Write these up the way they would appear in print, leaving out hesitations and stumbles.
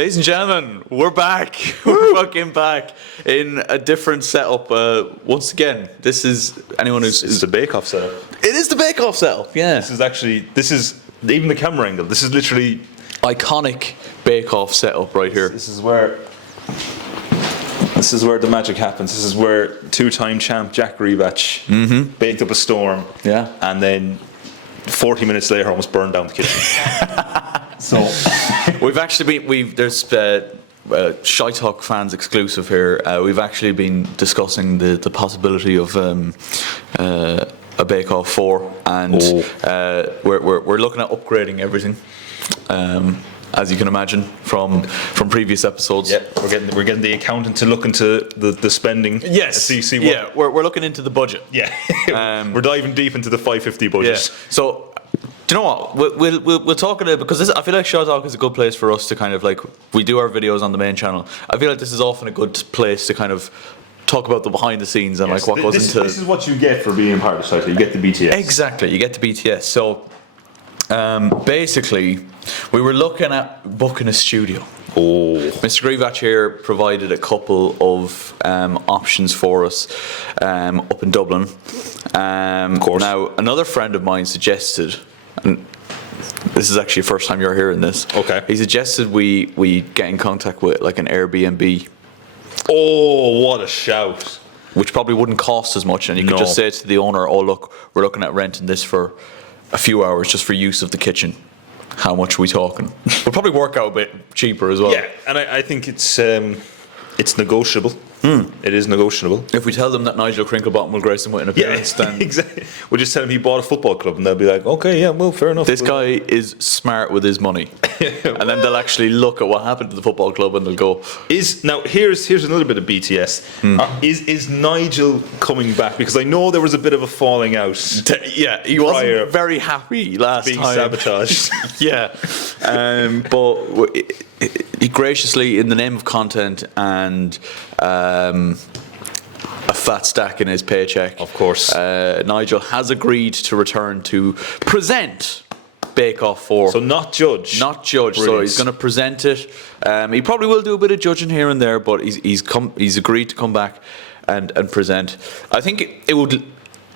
Ladies and gentlemen, we're back. We're fucking back in a different setup. Once again, this is anyone who's... It's the bake-off setup. It is the bake-off setup, yeah. This is even the camera angle. This is literally... Iconic bake-off setup right here. This is where the magic happens. This is where two-time champ Jack GRZYWACZ baked up a storm. Yeah. And then 40 minutes later almost burned down the kitchen. So we've actually been there's ShiteTalk fans exclusive here. We've actually been discussing the possibility of a Bake Off 4, and we're looking at upgrading everything. As you can imagine from previous episodes. Yeah, we're getting the accountant to look into the spending. Yes. See yeah, we're looking into the budget. Yeah. We're diving deep into the 550 budget. Yeah. So do you know what? We'll talk a little, because I feel like ShiteTalk is a good place for us to kind of, like, we do our videos on the main channel. I feel like this is often a good place to kind of talk about the behind the scenes and like what goes into. This is what you get for being part of ShiteTalk. You get the BTS. Exactly, you get the BTS. So basically, we were looking at booking a studio. Mr. GRZYWACZ here provided a couple of options for us up in Dublin. Of course. Now, another friend of mine suggested, and this is actually the first time you're hearing this. Okay. He suggested we get in contact with like an Airbnb. Oh, what a shout! Which probably wouldn't cost as much, and you could just say to the owner, "Oh, look, we're looking at renting this for a few hours just for use of the kitchen. How much are we talking?" We'll probably work out a bit cheaper as well. Yeah, and I think it's negotiable. It is negotiable. If we tell them that Nigel Crinklebottom will grace them with an appearance, then exactly. We'll just tell them he bought a football club, and they'll be like, "Okay, yeah, well, fair enough." This guy is smart with his money, and then they'll actually look at what happened to the football club, and they'll go. Now here's another bit of BTS. Is Nigel coming back? Because I know there was a bit of a falling out. Yeah, he wasn't very happy last being time. sabotaged. Yeah, but he graciously, in the name of content and a fat stack in his paycheck, of course, Nigel has agreed to return to present Bake Off 4. So not judge. Brilliant. So he's going to present it. He probably will do a bit of judging here and there, but he's agreed to come back and present. I think it would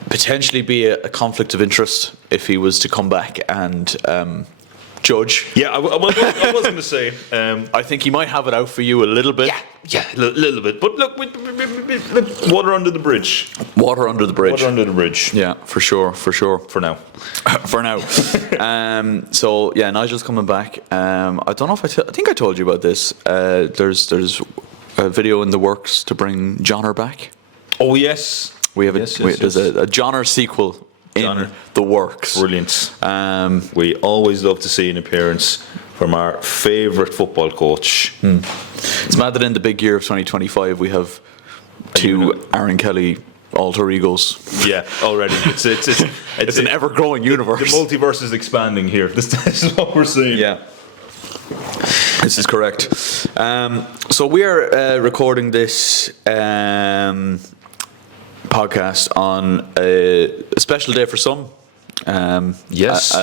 potentially be a conflict of interest if he was to come back and judge. Yeah, I was going to say. I think he might have it out for you a little bit. Yeah, a little bit. But look, water under the bridge. Water under the bridge. Water under the bridge. Yeah, for sure. For now. For now. So yeah, Nigel's coming back. I don't know if I think I told you about this. There's a video in the works to bring Johnner back. Oh yes. We have there's a Johnner sequel in the works. Brilliant. We always love to see an appearance from our favourite football coach. It's mad that in the big year of 2025 we have two Aaron Kelly alter egos. Yeah, already. It's an ever-growing universe. The multiverse is expanding here. This is what we're seeing. Yeah. This is correct. So we are recording this podcast on a special day for some. Yes.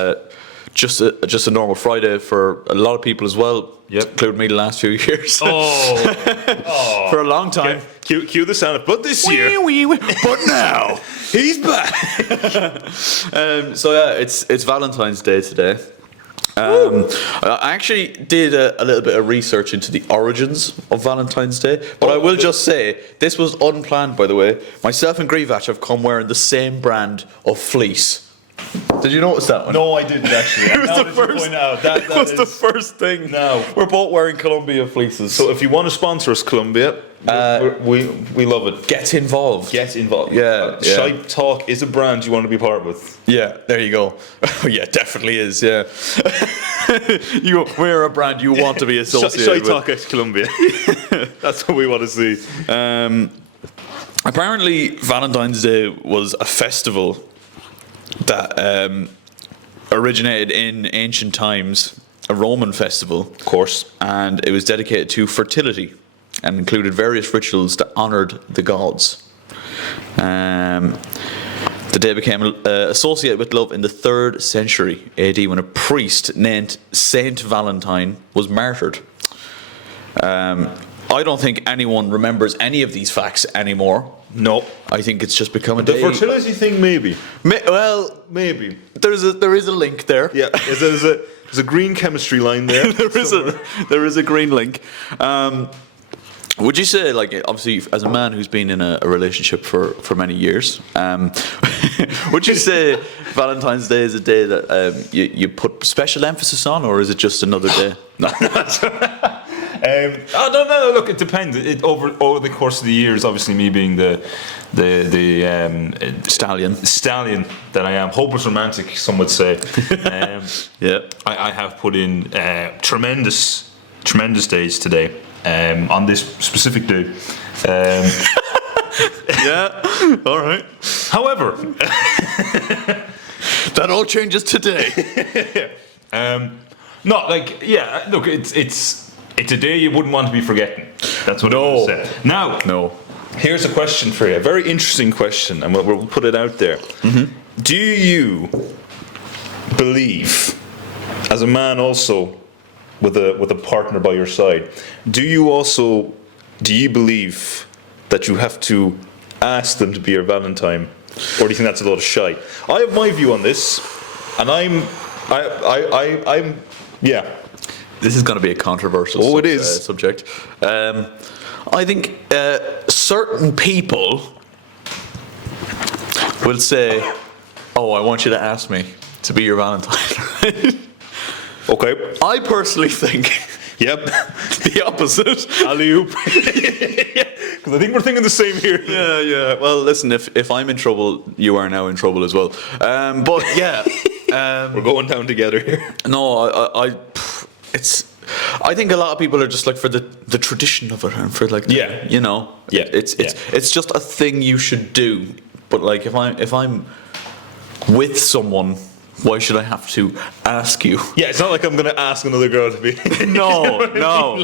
Just a normal Friday for a lot of people as well. Yep. Including me the last few years. For a long time. Okay. Cue the sound. But this year. But now he's back. So yeah, it's Valentine's Day today. I actually did a little bit of research into the origins of Valentine's Day, but I will just say this was unplanned, by the way. Myself and GRZYWACZ have come wearing the same brand of fleece. Did you notice that one? No, I didn't actually. It was the first thing. No, we're both wearing Columbia fleeces. So if you want to sponsor us, Columbia, we love it. Get involved. Get involved. Yeah. ShiteTalk is a brand you want to be part with. Yeah, there you go. Yeah, definitely is. Yeah. We're a brand you want to be associated with. ShiteTalk at Columbia. That's what we want to see. Apparently, Valentine's Day was a festival that originated in ancient times, a Roman festival, of course, and it was dedicated to fertility and included various rituals that honoured the gods. The day became associated with love in the 3rd century AD when a priest named Saint Valentine was martyred. I don't think anyone remembers any of these facts anymore. No. I think it's just become a The day. fertility thing, maybe. Well, Maybe. there is a link there. Yeah, there's a green chemistry line there. there is a green link. Would you say, like, obviously, as a man who's been in a relationship for many years, would you say Valentine's Day is a day that you put special emphasis on, or is it just another day? No. Look, it depends. Over the course of the years, obviously, me being the Stallion that I am, hopeless romantic, some would say. Yeah. I have put in tremendous days today. On this specific day. Yeah. All right. However, that all changes today. Look, it's a day you wouldn't want to be forgetting. That's what I would say. Now, here's a question for you. A very interesting question, and we'll put it out there. Mm-hmm. Do you believe, as a man also, with a partner by your side, do you believe that you have to ask them to be your Valentine, or do you think that's a lot of shite? I have my view on this, and I'm This is going to be a controversial subject. I think certain people will say, "Oh, I want you to ask me to be your Valentine." Okay. I personally think, the opposite. Alley-oop. Because I think we're thinking the same here. Yeah. Well, listen, if I'm in trouble, you are now in trouble as well. But yeah, we're going down together here. No, I think a lot of people are just like for the tradition of it and for like it's just a thing you should do. But like if I'm with someone, why should I have to ask you? Yeah, it's not like I'm going to ask another girl to be. No.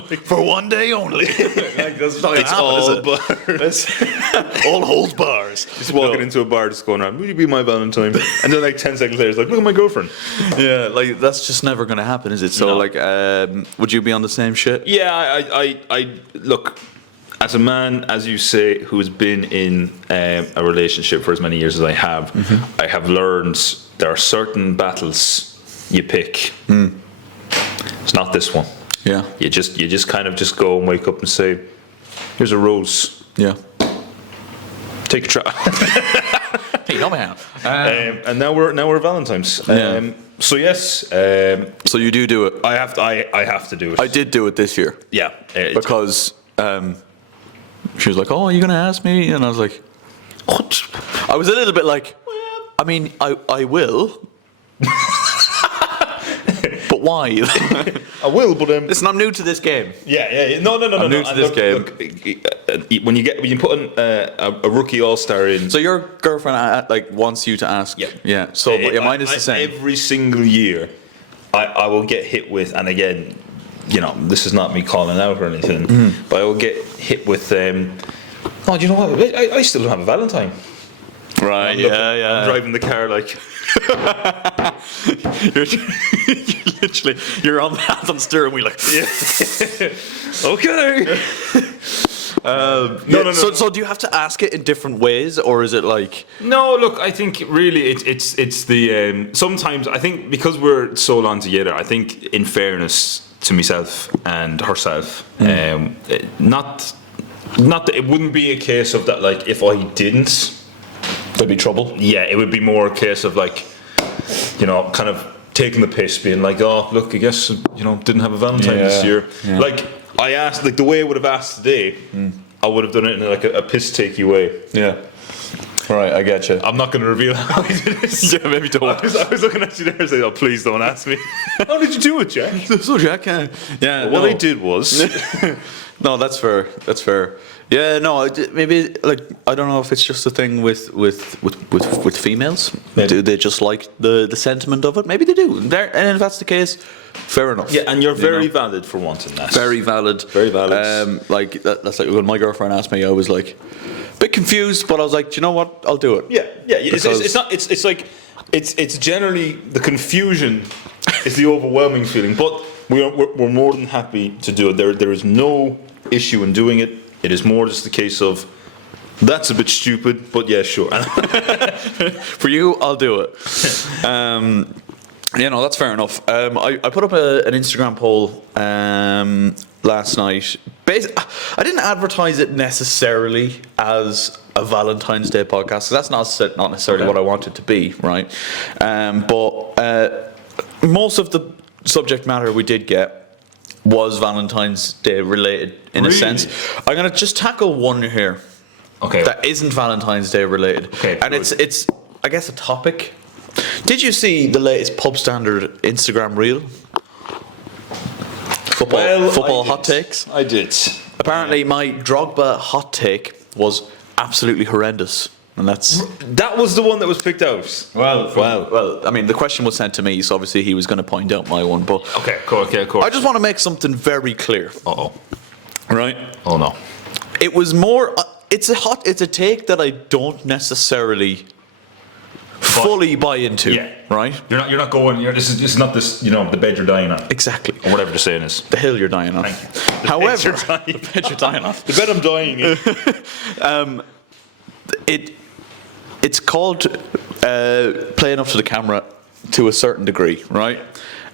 Like, for one day only. Like, that's not it's all bars. All holds bars. Just walking into a bar, just going around, will you be my Valentine? And then like 10 seconds later, it's like, look at my girlfriend. Yeah, like that's just never going to happen, is it? So like, would you be on the same shit? Yeah, I look, as a man, as you say, who has been in a relationship for as many years as I have, I have learned there are certain battles you pick. It's not this one. Yeah. You just kind of just go and wake up and say, here's a rose. Yeah. Take a try. Hey, help me out. And now we're Valentine's. So yes. So you do it. I have to do it. I did do it this year. Yeah. Because she was like, "Oh, are you gonna ask me?" And I was like, "What?" I was a little bit like, I mean, I will. But why? I will, but listen, I'm new to this game. Yeah. No. I'm new to this game. Look, when you put a rookie all-star in. So your girlfriend like wants you to ask. Yeah. So mine is the same. Every single year, I will get hit with, and again, this is not me calling out or anything, but I will get hit with. Oh, do you know what? I still don't have a Valentine. Right. I'm driving the car like. you're on the hand on steering wheel like. Okay. No. So do you have to ask it in different ways, or is it like? No, look. I think really it's the sometimes I think because we're so long together. I think in fairness to myself and herself, not that it wouldn't be a case of that. Like if I didn't. There'd be trouble. Yeah, it would be more a case of like, kind of taking the piss, being like, oh, look, I guess, didn't have a Valentine this year. Yeah. Like, I asked, like, the way I would have asked today, I would have done it in like a piss-takey way. Yeah. Right, I get you. I'm not going to reveal how I did this. Yeah, maybe don't. I was looking at you there and saying, oh, please don't ask me. How did you do it, Jack? So, Jack, well, what I did was... No, that's fair. Yeah, no, maybe like I don't know if it's just a thing with females. Maybe. Do they just like the sentiment of it? Maybe they do. And if that's the case, fair enough. Yeah, and you're very valid for wanting that. Very valid. Very valid. Like that's like when my girlfriend asked me, I was like a bit confused, but I was like, do you know what? I'll do it. Yeah. It's not. It's like it's generally the confusion is the overwhelming feeling, but. we're more than happy to do it. There is no issue in doing it. It is more just a case of that's a bit stupid, but yeah, sure. For you, I'll do it. Yeah, no, that's fair enough. I put up an Instagram poll last night. I didn't advertise it necessarily as a Valentine's Day podcast, because that's not necessarily what I want it to be, right? But most of the subject matter we did get was Valentine's Day related in a sense. I'm going to just tackle one here. Okay. That isn't Valentine's Day related. Okay. And it's I guess a topic. Did you see the latest Pub Standard Instagram reel? Football hot takes? I did. Apparently my Drogba hot take was absolutely horrendous. And that was the one that was picked out. Well, I mean, the question was sent to me, so obviously he was going to point out my one. But okay, cool. I just want to make something very clear. Right? Oh no. It was more. It's a take that I don't necessarily fully buy into. Yeah. Right? You're not going. This is not this. The bed you're dying on. Exactly. Or whatever the saying is. The hill you're dying on. Thank you. However, the bed you're dying on. The bed I'm dying in. It's called playing up to the camera to a certain degree, right?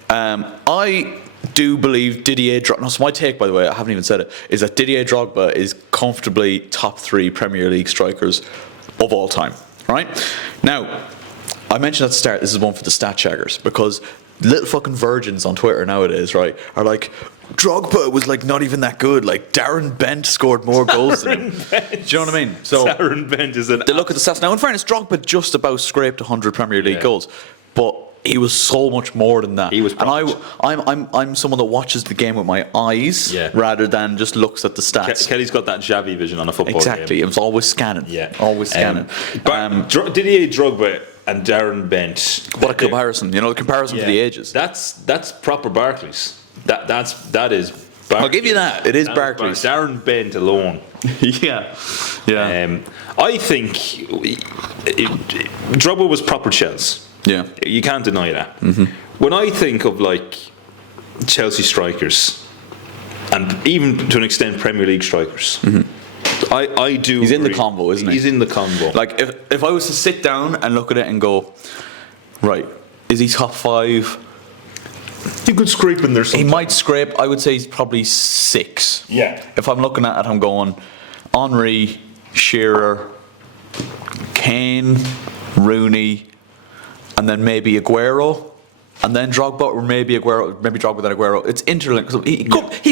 I do believe Didier Drogba. No, so my take, by the way, I haven't even said it, is that Didier Drogba is comfortably top 3 Premier League strikers of all time, right? Now, I mentioned at the start, this is one for the stat checkers, because little fucking virgins on Twitter nowadays, right, are like, Drogba was like not even that good. Like Darren Bent scored more goals than him. Do you know what I mean? So Darren Bent is they look at the stats now. In fairness, Drogba just about scraped 100 Premier League goals, but he was so much more than that. He was, and I'm someone that watches the game with my eyes rather than just looks at the stats. Kelly's got that Xavi vision on a football game. Exactly, it was always scanning. Yeah, always scanning. Didier Drogba and Darren Bent. What a comparison! The comparison for the ages. That's proper Barclays. That is Barclays. I'll give you that. It is Barclays. Darren Bent alone. Yeah. I think Drogba was proper Chelsea. Yeah. You can't deny that. Mm-hmm. When I think of like Chelsea strikers, and even to an extent Premier League strikers, I do. He's in the combo, isn't he? He's in the combo. Like if I was to sit down and look at it and go, right, is he top 5? You could scrape in there sometime. He might scrape. I would say he's probably 6. Yeah. If I'm looking at it, I'm going Henry, Shearer, Kane, Rooney, and then maybe Aguero, and then Drogba, or maybe Aguero, maybe Drogba then Aguero. It's interlinked. So he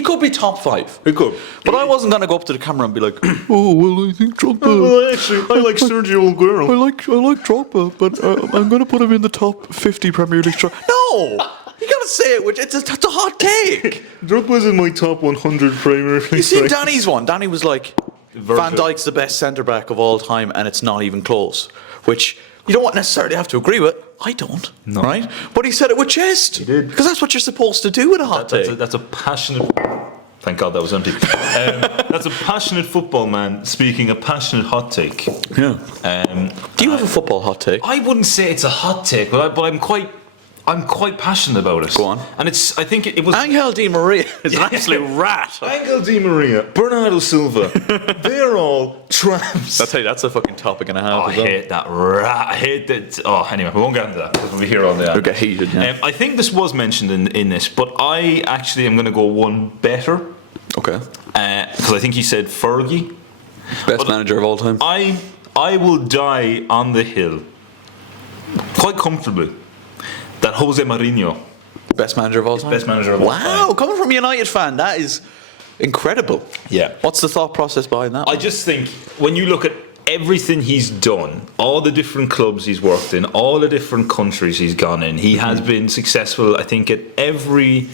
could be top 5. He could. But I wasn't going to go up to the camera and be like, oh, well, I think Drogba. Well, actually, I like Sergio Aguero. I like Drogba, but I'm going to put him in the top 50 Premier League strikers. No! You gotta say it, it's a hot take. Drogba's in my top 100 Premier League. You see Danny's one? Danny was like, Van Dijk's the best centre back of all time, and it's not even close. Which you don't necessarily have to agree with. I don't, right? But he said it with chest. He did, because that's what you're supposed to do with a hot take. That's a passionate. Thank God that was empty. That's a passionate football man speaking a passionate hot take. Yeah. Do you have a football hot take? I wouldn't say it's a hot take, but I'm quite passionate about it. Go on. And I think it was... Angel Di Maria is an absolute rat. Angel Di Maria, Bernardo Silva, they're all tramps. I'll tell you, that's a fucking topic and a half. I hate that rat. I hate that. Oh, anyway, we won't get into that because we'll be here all day. We'll get heated, yeah. I think this was mentioned in this, but I actually am going to go one better. Okay. Because I think he said Fergie. Best manager of all time. I will die on the hill, quite comfortably, that Jose Mourinho, best manager of all time. Best manager of all time. Wow, coming from a United fan, that is incredible. Yeah. What's the thought process behind that? I just think when you look at everything he's done, all the different clubs he's worked in, all the different countries he's gone in, he has been successful, I think, at every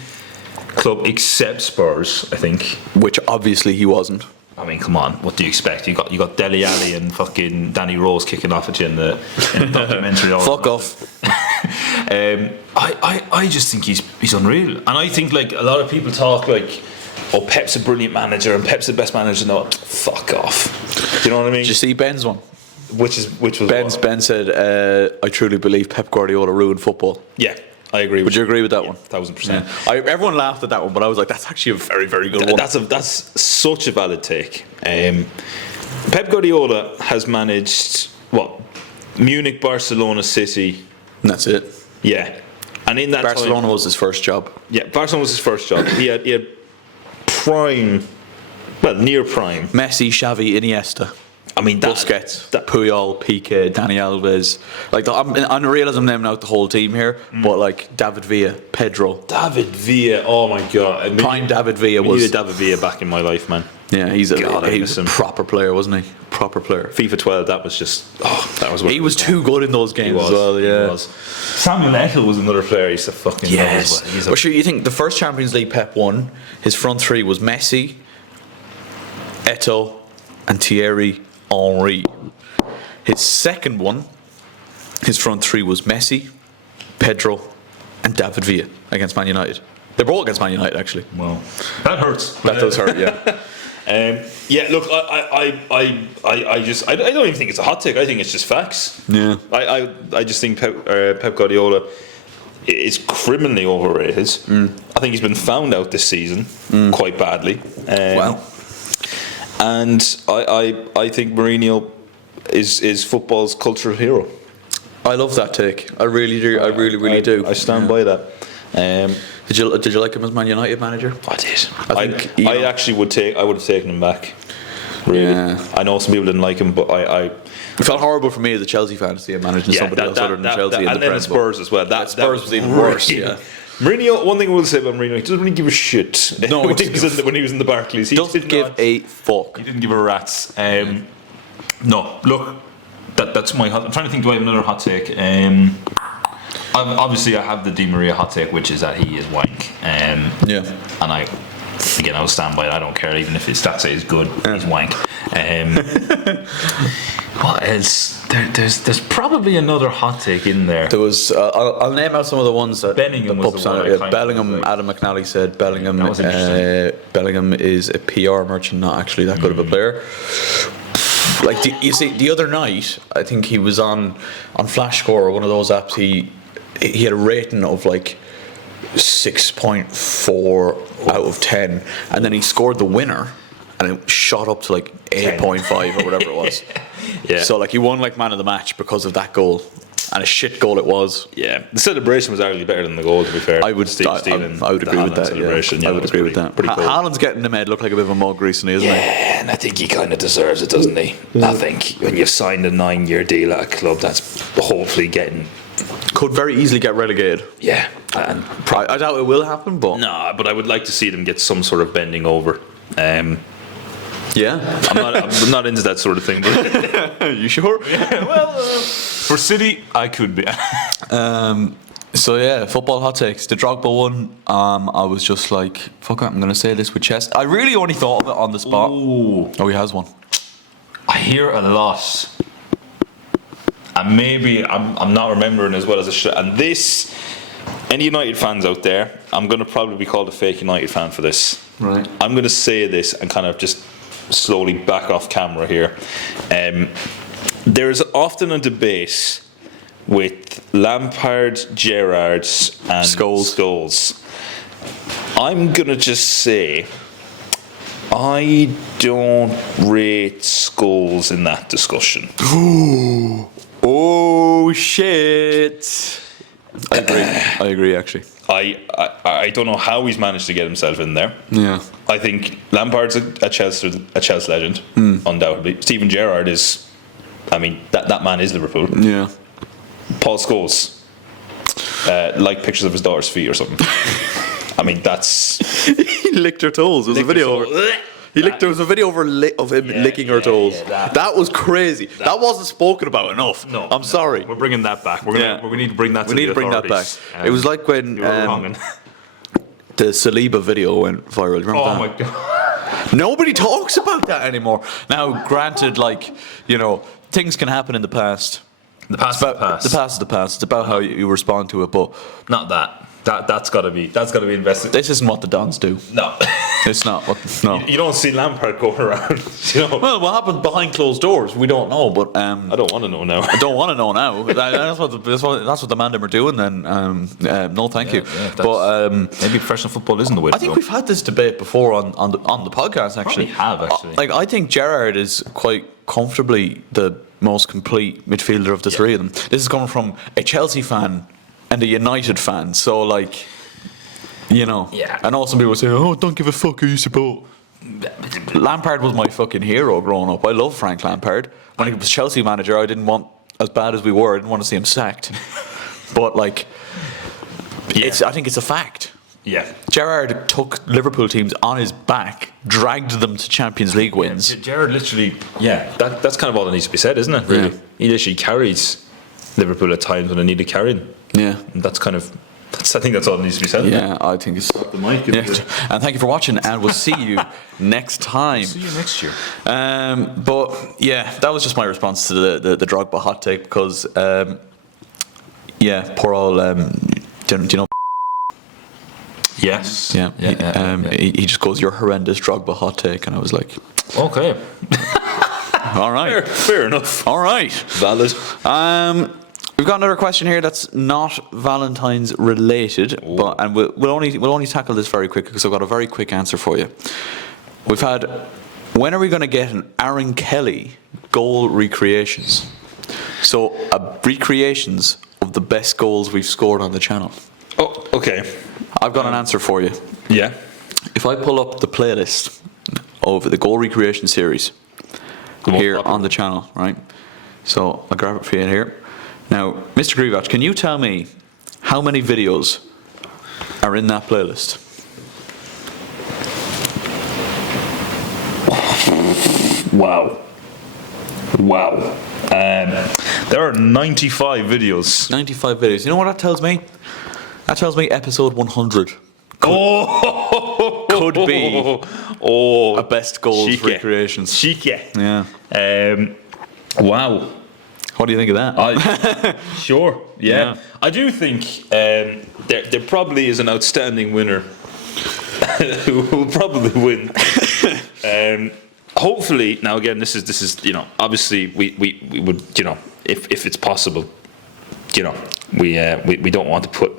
club except Spurs, I think. Which obviously he wasn't. I mean, come on, what do you expect? You got Dele Alli and fucking Danny Rose kicking off at you in the documentary. Fuck off. I just think he's unreal, and I think like a lot of people talk like, oh, Pep's a brilliant manager and Pep's the best manager. No, fuck off. Do you know what I mean? Did you see Ben's one? Which was Ben said, I truly believe Pep Guardiola ruined football. Yeah. I agree. Would you agree with that one? 1000%. Everyone laughed at that one, but I was like, that's actually a very, very good one. That's such a valid take. Pep Guardiola has managed Munich, Barcelona, City. And that's it. Yeah, and in that Barcelona was his first job. Yeah, Barcelona was his first job. He had prime, near prime. Messi, Xavi, Iniesta. I mean, Busquets, Puyol, Piqué, Dani Alves. Like, I realise I'm naming out the whole team here, but like David Villa, Pedro. David Villa, oh my God. Prime David Villa was. I needed David Villa back in my life, man. Yeah, he was a proper player, wasn't he? Proper player. FIFA 12, that was just, that was what he was too good in those games as well, yeah. He was. Samuel Eto'o was another player I used to fucking love as well. Well, sure, you think the first Champions League Pep won, his front three was Messi, Eto'o, and Thierry Henry. His second one, his front three was Messi, Pedro, and David Villa against Man United. They're both against Man United, actually. Well, that hurts. That does hurt, yeah. Look, I don't even think it's a hot take. I think it's just facts. Yeah. I just think Pep Guardiola is criminally overrated. I think he's been found out this season quite badly. Wow. And I think Mourinho is football's cultural hero. I love that take. I really do. I really do. I stand by that. Did you like him as Man United manager? I did. I think I would have taken him back. Really. Yeah. I know some people didn't like him, but it felt horrible for me as a Chelsea fan to see him managing somebody else other than Chelsea. And then Spurs as well. That Spurs was even worse. Yeah. Mourinho. One thing I will say about Mourinho, he doesn't really give a shit. No, when he was in the Barclays, he doesn't give a fuck. He didn't give a rat's. No, look, that's my. I'm trying to think. Do I have another hot take? Obviously, I have the Di Maria hot take, which is that he is wank. Yeah. And I'll stand by it. I don't care, even if his stats say he's good. He's wank. What else? There's probably another hot take in there. There was. I'll name out some of the ones that. Bellingham was the one. Bellingham. Adam McNally said Bellingham. That was interesting. Bellingham is a PR merchant, not actually that good of a player. Like you see, the other night, I think he was on Flash Score or one of those apps. He had a rating of like 6.4 out of 10, and then he scored the winner, and it shot up to like 8.5 or whatever it was. Yeah. So like he won like man of the match because of that goal, and a shit goal it was. Yeah, the celebration was arguably better than the goal. To be fair, I would agree with that. Yeah. I would agree with that. Pretty cool. Haaland's getting the med look like a bit of a mug recently, isn't he? Yeah, and I think he kind of deserves it, doesn't he? I think when you've signed a 9-year deal at a club that's hopefully getting. Could very easily get relegated. Yeah, and I doubt it will happen, but but I would like to see them get some sort of bending over. Yeah, I'm not into that sort of thing. But you sure? Yeah, well, for City, I could be. So yeah, football hot takes. The Drogba one, I was just like, fuck it, I'm going to say this with chest. I really only thought of it on the spot. Ooh. Oh, he has one. I hear a lot. And maybe I'm not remembering as well as I should. And this, any United fans out there, I'm going to probably be called a fake United fan for this. Right. I'm going to say this and kind of just slowly back off camera here. There's often a debate with Lampard, Gerrard, and Scholes. I'm going to just say I don't rate Scholes in that discussion. Oh shit! I agree. Actually, I don't know how he's managed to get himself in there. Yeah, I think Lampard's a Chelsea legend, undoubtedly. Steven Gerrard is, I mean, that man is Liverpool. Yeah. Paul Scholes, like pictures of his daughter's feet or something. I mean, that's. He licked her toes. There was a video. There was a video of him licking her toes. That was crazy. That wasn't spoken about enough. No, I'm sorry. We're bringing that back. We need to bring that. We need to bring that back. It was like when the Saliba video went viral. Remember that? Oh my god! Nobody talks about that anymore. Now, granted, like things can happen in the past. The past is the past. The past is the past. It's about how you respond to it, but not that. That's got to be invested. This isn't what the Dons do. No, It's not. No. you don't see Lampard going around. You know, Well, what happened behind closed doors, we don't know. But I don't want to know now. I don't want to know now. That's what the man them are doing. Then no, thank you. But maybe professional football isn't the way. I think we've had this debate before on the podcast. Actually, Probably have, actually. Like I think Gerrard is quite comfortably the most complete midfielder of the three of them. This is coming from a Chelsea fan and a United fan. So like, you know. Yeah. I know some people say, "Oh, don't give a fuck who you support." Lampard was my fucking hero growing up. I love Frank Lampard. When he was Chelsea manager, I didn't want, as bad as we were, I didn't want to see him sacked. But like, I think it's a fact. Yeah. Gerrard took Liverpool teams on his back, dragged them to Champions League wins. Gerrard literally, that's kind of all that needs to be said, isn't it? Really, he literally carries Liverpool at times when they need to carry him. Yeah. And I think that's all that needs to be said. Yeah, I think it's. The mic. And thank you for watching, and we'll see you next time. See you next year. But yeah, that was just my response to the Drogba hot take because, poor old. Do you know? Yes. Yeah. He just goes, "You're horrendous, Drogba hot take," and I was like, Okay. "All right, Fair enough. all right." Valid. We've got another question here that's not Valentine's related, but we'll only tackle this very quick because I've got a very quick answer for you. We've had, when are we going to get an Aaron Kelly goal recreations? So recreations of the best goals we've scored on the channel. Oh, okay. I've got an answer for you. Yeah. If I pull up the playlist of the goal recreation series here on the channel, right? So I'll grab it for you here. Now, Mr. GRZYWACZ, can you tell me how many videos are in that playlist? Wow. There are 95 videos. 95 videos. You know what that tells me? That tells me episode 100 could be a best goals recreations. Chique. Yeah. Wow. What do you think of that? Sure. Yeah. Yeah. I do think there probably is an outstanding winner who will probably win. Hopefully, now again, this is obviously we would if it's possible, we don't want to put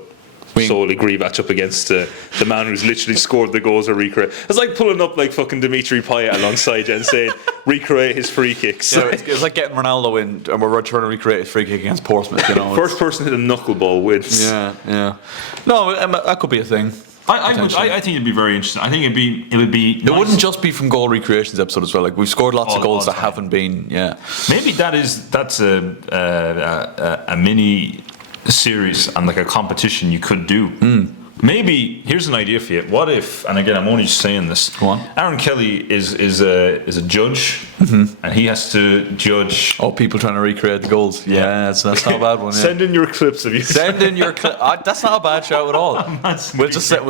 solely GRZYWACZ up against the man who's literally scored the goals or recreate. It's like pulling up like fucking Dimitri Payet alongside you and saying recreate his free kicks. Yeah, it's like getting Ronaldo in and we're trying to recreate his free kick against Portsmouth. First person to hit a knuckleball wins. Yeah. No, that could be a thing. I think it'd be very interesting. I think it would be. It wouldn't just be from goal recreations episode as well. Like we've scored lots of goals that haven't been. Yeah. Maybe that's a mini series and like a competition you could do. Maybe here's an idea for you. What if? And again, I'm only just saying this. Go on. Aaron Kelly is a judge, and he has to judge. Oh, people trying to recreate the goals. Yeah, that's not a bad one. Yeah. Send in your clips of you. Send in your clip. That's not a bad shout at all. We'll just set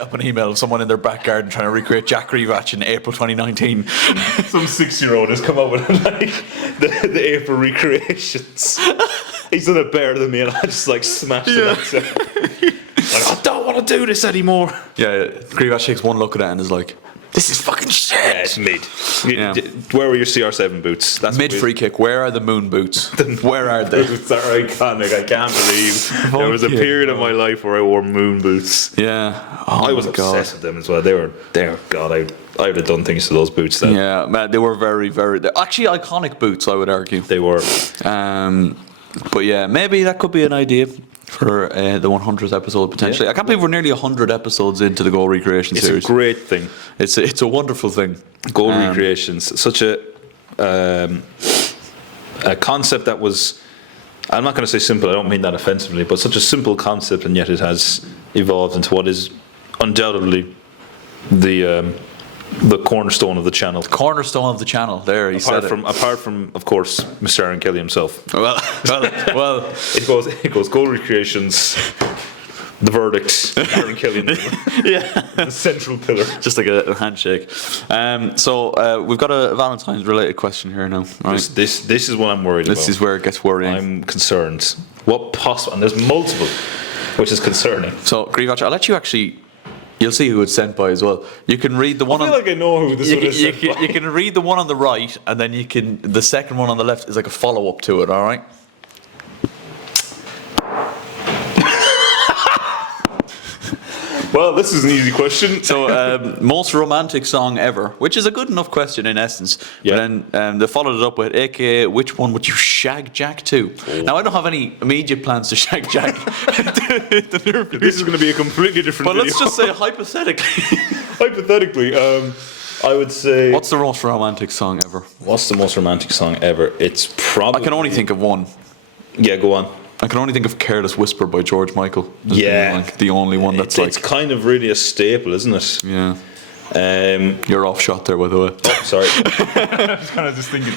up an email of someone in their back garden trying to recreate Jack GRZYWACZ in April 2019. Some 6-year-old has come up with like the April recreations. He's done it better than me, and I just like smashed it. Like, I don't want to do this anymore. Yeah, GRZYWACZ takes one look at it and is like, "This is fucking shit." Yeah, it's mid. Yeah. Where were your CR7 boots? That's mid free kick. Where are the moon boots? Where are they? Boots are iconic. I can't believe there was a period of my life where I wore moon boots. Yeah. Oh I was obsessed with them as well. They were God. I would have done things to those boots then. Yeah, man, they were they're actually iconic boots, I would argue. They were. But yeah, maybe that could be an idea for the 100th episode potentially. I can't believe we're nearly 100 episodes into the goal recreation series. It's a great thing. It's a wonderful thing. Goal recreations, such a concept that was. I'm not going to say simple. I don't mean that offensively, but such a simple concept, and yet it has evolved into what is undoubtedly the cornerstone of the channel. Cornerstone of the channel. There, apart from, of course, Mr. Aaron Kelly himself. Well. It goes goal recreations, the verdict, Aaron Kelly, the central pillar, just like a handshake. So we've got a Valentine's related question here now. Right? This is what I'm worried about. This is where it gets worrying. I'm concerned. What possible? And there's multiple. which is concerning. So, GRZYWACZ, I'll let you actually. You'll see who it's sent by as well. You can read the one. I feel like I know who this one is sent by. You can read the one on the right, and then the second one on the left is like a follow up to it. All right. Well, this is an easy question. So, most romantic song ever, which is a good enough question in essence. Yeah. But then they followed it up with, AKA, which one would you shag Jack to? Oh. Now, I don't have any immediate plans to shag Jack. This is going to be a completely different But video. let's just say hypothetically. Hypothetically, I would say... What's the most romantic song ever? What's the most romantic song ever? It's probably... I can only think of one. Yeah, go on. I can only think of Careless Whisper by George Michael. As Yeah. being, like, the only one that's It's like... kind of really a staple, isn't it? Yeah. Um, You're off shot there, by the way. oh, sorry. I was kind of just thinking.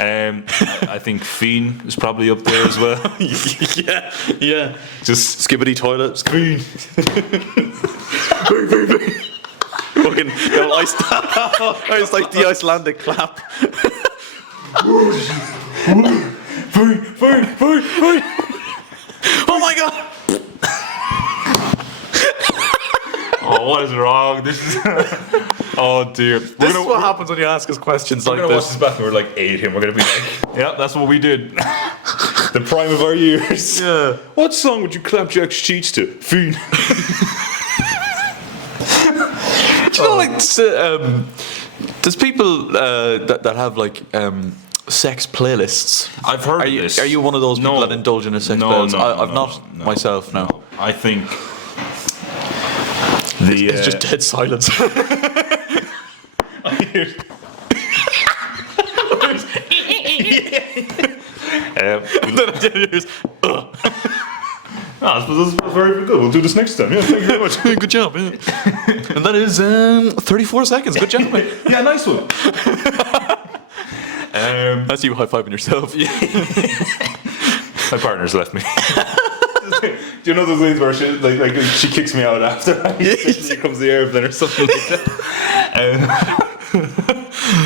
I think Fiend is probably up there as well. yeah. Just Skibbity Toilet. Fiend. Fucking it's like the Icelandic clap. Fiend. Oh my god! Oh, what is wrong? This is. Oh dear. This is what happens when you ask us questions like We're gonna watch this. this back and we're like 8 and we're gonna be like, yeah, that's what we did. The prime of our years. Yeah. What song would you clamp Jack's cheeks to? Fiend. Do you know, like, there's people that have like sex playlists. I've heard Are of you, this. are you one of those people No. that indulge in a sex No, playlist? no, I've no, not no, myself. No. I think It's just dead silence. and then here's, I suppose that's very good. We'll do this next time. Yeah, thank you very much. Good job. Yeah. And that is 34 seconds. Good job, mate. Yeah, nice one. That's you high-fiving yourself. My partner's left me. Do you know those things where she kicks me out after she comes the airplane or something like that?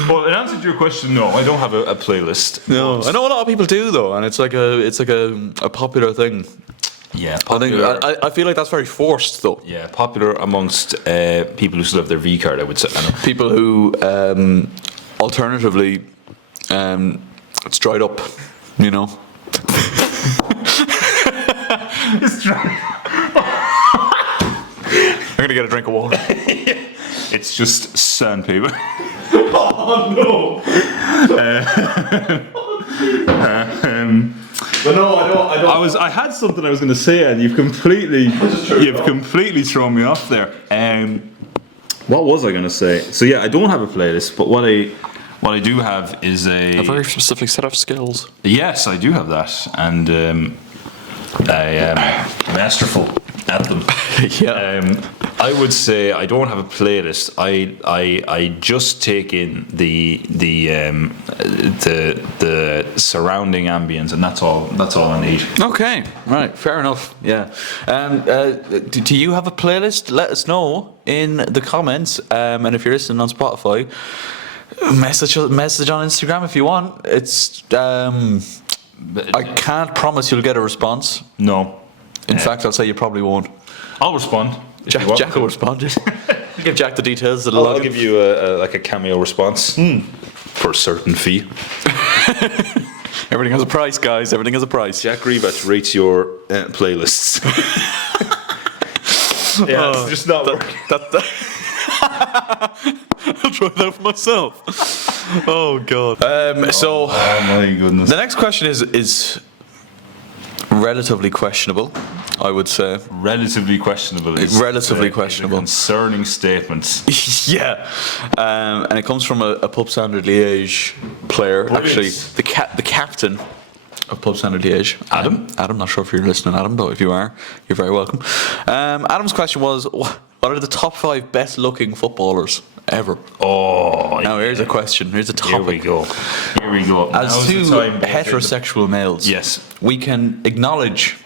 Well, in answer to your question, no, I don't have a playlist. No, I know a lot of people do though, and it's like a popular thing. Yeah, I feel like that's very forced though. Yeah, popular amongst people who still have their V card, I would say. I know. People who, alternatively, it's dried up, you know. It's dry. I'm gonna get a drink of water. It's just sandpaper. Oh no! But no, I don't. I had something I was going to say, and you've completely thrown me off there. What was I going to say? So yeah, I don't have a playlist, but what I do have is A very specific set of skills. Yes, I do have that, and I am masterful at them. Yeah. I would say I don't have a playlist. I just take in the surrounding ambience, and that's all I need. Okay, right, fair enough. Yeah. Do you have a playlist? Let us know in the comments. And if you're listening on Spotify, message on Instagram if you want. It's I can't promise you'll get a response. No. In fact, I'll say you probably won't. I'll respond. Jack will respond. Give Jack the details. I'll give you a cameo response for a certain fee. Everything has a price, guys. Everything has a price. Jack GRZYWACZ rates your playlists. Yeah, it's just not working. I'll try that for myself. Oh god. So, oh my goodness. the next question is relatively questionable, I would say. Relatively questionable. Relatively questionable. Concerning statements. Yeah, and it comes from a Pub Standard Liège player. Brilliant. Actually, the captain of Pub Standard Liège, Adam. Adam, not sure if you're listening, Adam, but if you are, you're very welcome. Adam's question was, what are the top 5 best-looking footballers ever? Oh, Now here's a question. Here's a topic. Here we go. As Now's two the time, heterosexual males, Yes. we can acknowledge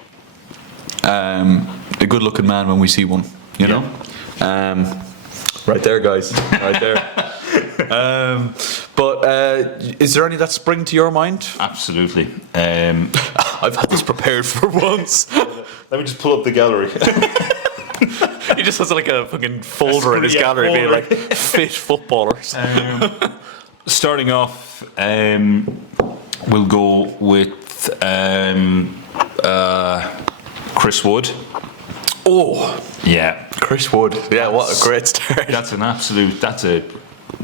a good-looking man when we see one. You know, right there, guys, right there. But is there any that spring to your mind? Absolutely. I've had this prepared for once. Let me just pull up the gallery. He just has like a fucking folder in his gallery being like fit footballers. Starting off, we'll go with Chris Wood. Oh, Yeah, Chris Wood. Yeah, what a great start. that's an absolute. That's a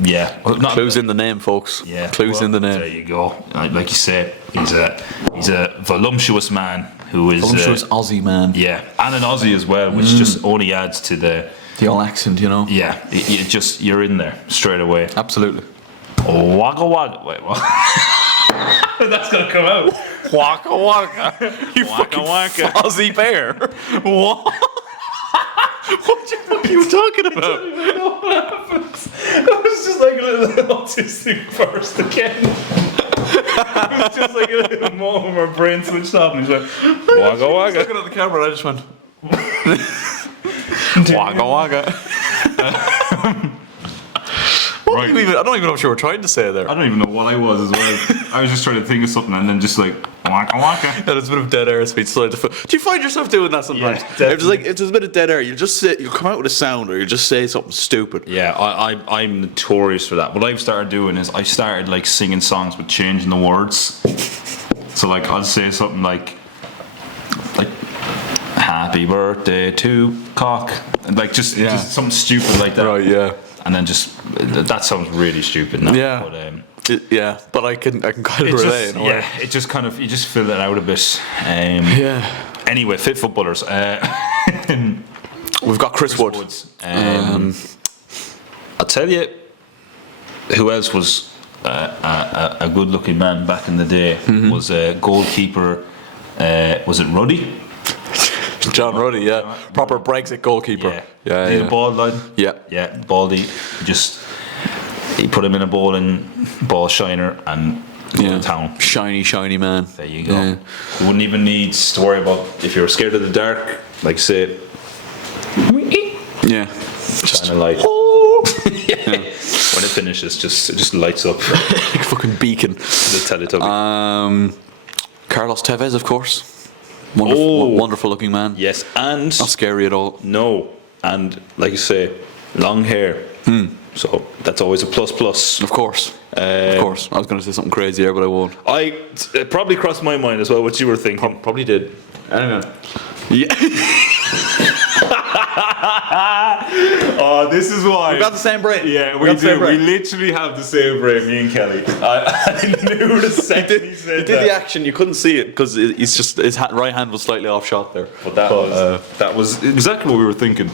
yeah. Well, not, Clues in the name, folks. yeah, Clues well, in the name. There you go. Like you said, he's a voluptuous man who is Voluptuous Aussie man. yeah, and an Aussie as well, which just only adds to the The old accent, you know. yeah. You're in there straight away. Absolutely. Wagga wagga. Wait, what? That's gonna come out. Waka waka. You fucking waka. Aussie bear. What? What the fuck are you talking about? I know what happens. I was just like a little autistic burst again. It was just like a little moment where my brain switched off and he's like, wagga I was wagga. looking at the camera and I just went, waka waka. Right. I don't even know what you were trying to say there. I don't even know what I was as well. I was just trying to think of something and then just like, wagga wagga. Yeah, there's a bit of dead air speech. Do you find yourself doing that sometimes? Yeah, If there's a bit of dead air, you'll come out with a sound or you'll just say something stupid. Yeah, I'm notorious for that. What I've started doing is I started like singing songs but changing the words. So like I'll say something like happy birthday to cock, and like just something stupid like that. Right, yeah. And then just that sounds really stupid now. Yeah. But, But I can kind of it relate just, in a way. yeah, it just kind of you just fill it out a bit. Yeah. Anyway, fit footballers. We've got Chris Wood. Woods. I'll tell you who else was a good-looking man back in the day. Was a goalkeeper. Was it Ruddy? John Ruddy, yeah. Proper Brexit goalkeeper. Yeah. The bald line. Yeah. Yeah, baldy. He put him in a ball shiner and go to town. Shiny man. There you go. Yeah. You wouldn't even need to worry about if you were scared of the dark, like say Yeah. kind of like when it finishes, it just lights up Like a fucking beacon. the Teletubby. Carlos Tevez, of course. Wonderful looking man. Yes, and Not scary at all. no, and like you say, long hair. So that's always a plus. Of course. I was going to say something crazy there, but I won't. It probably crossed my mind as well what you were thinking. Probably did. Anyway. Yeah. Oh, this is why. We got the same brain. Yeah, we do. We literally have the same brain, me and Kelly. I knew the second he said He did the action. You couldn't see it because his right hand was slightly off shot there. But that was exactly what we were thinking.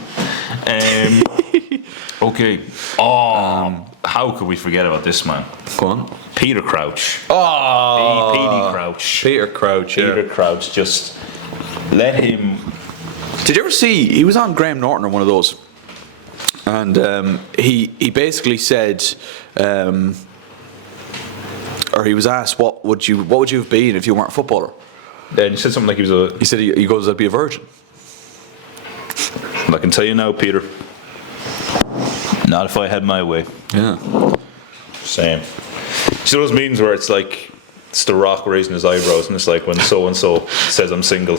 Okay. How could we forget about this man? Go on. Peter Crouch. Oh, Petey Crouch. Peter Crouch. Yeah. Peter Crouch. Just let him. Did you ever see? He was on Graham Norton or one of those, and he basically said, or he was asked, what would you have been if you weren't a footballer? Then he said something like he was a. He said he goes, I'd be a virgin. I can tell you now, Peter. Not if I had my way. Yeah. Same. You see those memes where it's like it's The Rock raising his eyebrows, and it's like when so and so says I'm single.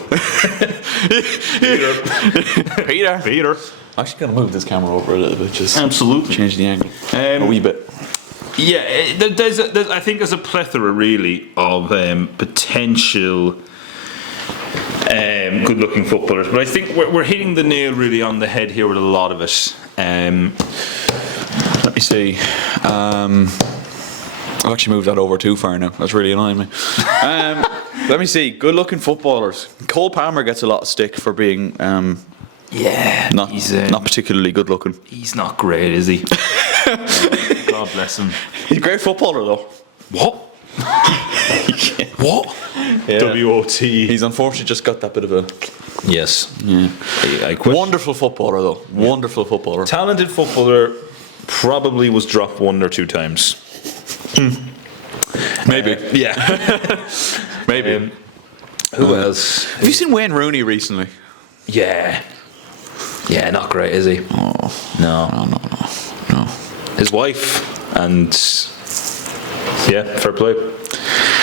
Peter. I'm actually gonna move this camera over a little bit, just Absolutely. change the angle a wee bit. Yeah, I think there's a plethora really of potential good-looking footballers, but I think we're hitting the nail really on the head here with a lot of it. Let me see. I've actually moved that over too far now. That's really annoying me. Let me see. Good-looking footballers. Cole Palmer gets a lot of stick for being not particularly good-looking. He's not great, is he? God bless him. He's a great footballer, though. What? What? Yeah. W-O-T. He's unfortunately just got that bit of a... Yes. Yeah. I quit. Wonderful footballer, though. Yeah. Wonderful footballer. Talented footballer, probably was dropped 1 or 2 times. Maybe. Yeah. Maybe. Who else? Have you seen Wayne Rooney recently? Yeah. Yeah, not great, is he? Oh. No. His wife and... Yeah, fair play.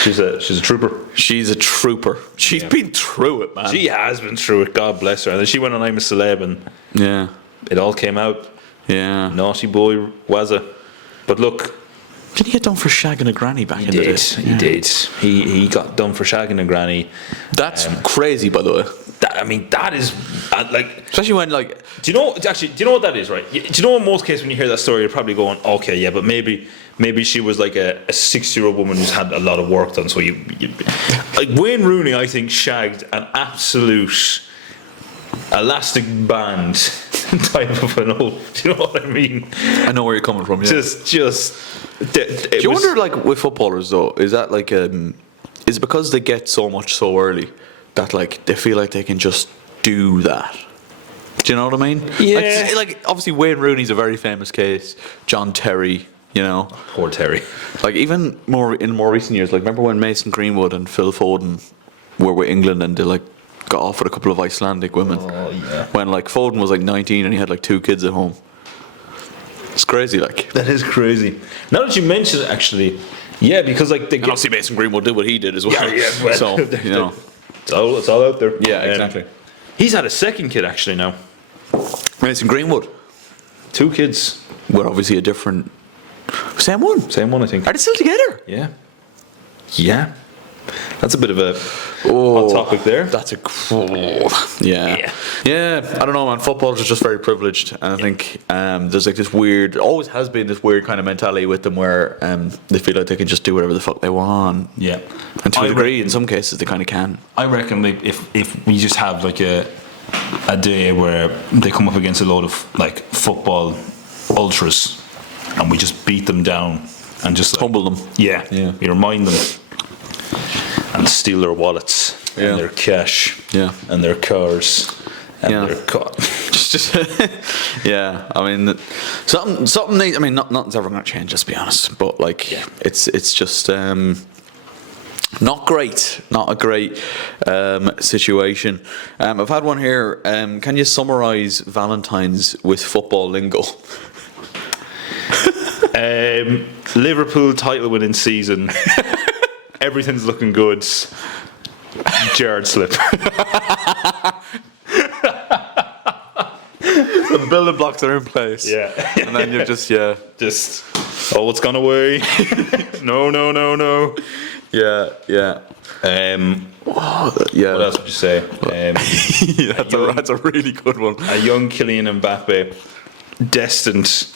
She's a trooper. She's a trooper. She's been through it, man. She has been through it. God bless her. And then she went on I'm a Celeb, and Yeah. it all came out. Yeah. Naughty boy Wazza. But look, Did he get done for shagging a granny back in the day? he did. He got done for shagging a granny. That's crazy, by the way. That is like. Especially when, like, Do you know what that is, right? Do you know in most cases when you hear that story, you're probably going, okay, yeah, but maybe she was like a 6-year-old woman who's had a lot of work done. So you like Wayne Rooney, I think, shagged an absolute elastic band type of an old. Do you know what I mean? I know where you're coming from. Yeah. Just. Do you wonder, like, with footballers though, is that like is it because they get so much so early that like they feel like they can just do that? Do you know what I mean? Yeah. Like obviously Wayne Rooney's a very famous case. John Terry, you know. Poor Terry. Like even in more recent years, like remember when Mason Greenwood and Phil Foden were with England and they like got off with a couple of Icelandic women. Oh yeah. When like Foden was like 19 and he had like 2 kids at home. It's crazy, like. That is crazy. Now that you mention it, actually, yeah, because like they And obviously Mason Greenwood did what he did as well. well, So, you know. it's all out there. Yeah, exactly. He's had a second kid actually now. Mason Greenwood. 2 kids. We're obviously a different. Same one. Same one, I think. Are they still together? Yeah. Yeah. That's a bit of a hot topic there. That's a. Yeah. Yeah. I don't know, man. Footballers are just very privileged. And I think there's like this weird, always has been this weird kind of mentality with them where they feel like they can just do whatever the fuck they want. Yeah. And to a degree, in some cases, they kind of can. I reckon like if we just have like a day where they come up against a load of like football ultras and we just beat them down and just like, Humble them. Yeah. We remind them and steal their wallets Yeah. and their cash and their cars and their just yeah. I mean, something needs. I mean, nothing's ever going to change. Let's be honest. But like, it's just not great. Not a great situation. I've had one here. Can you summarise Valentine's with football lingo? Liverpool title winning season. Everything's looking good. Gerrard slip. So the building blocks are in place. Yeah. And then you're just it's gone away. No. Yeah. Yeah. What else would you say? That's a really good one. A young Kylian Mbappe, destined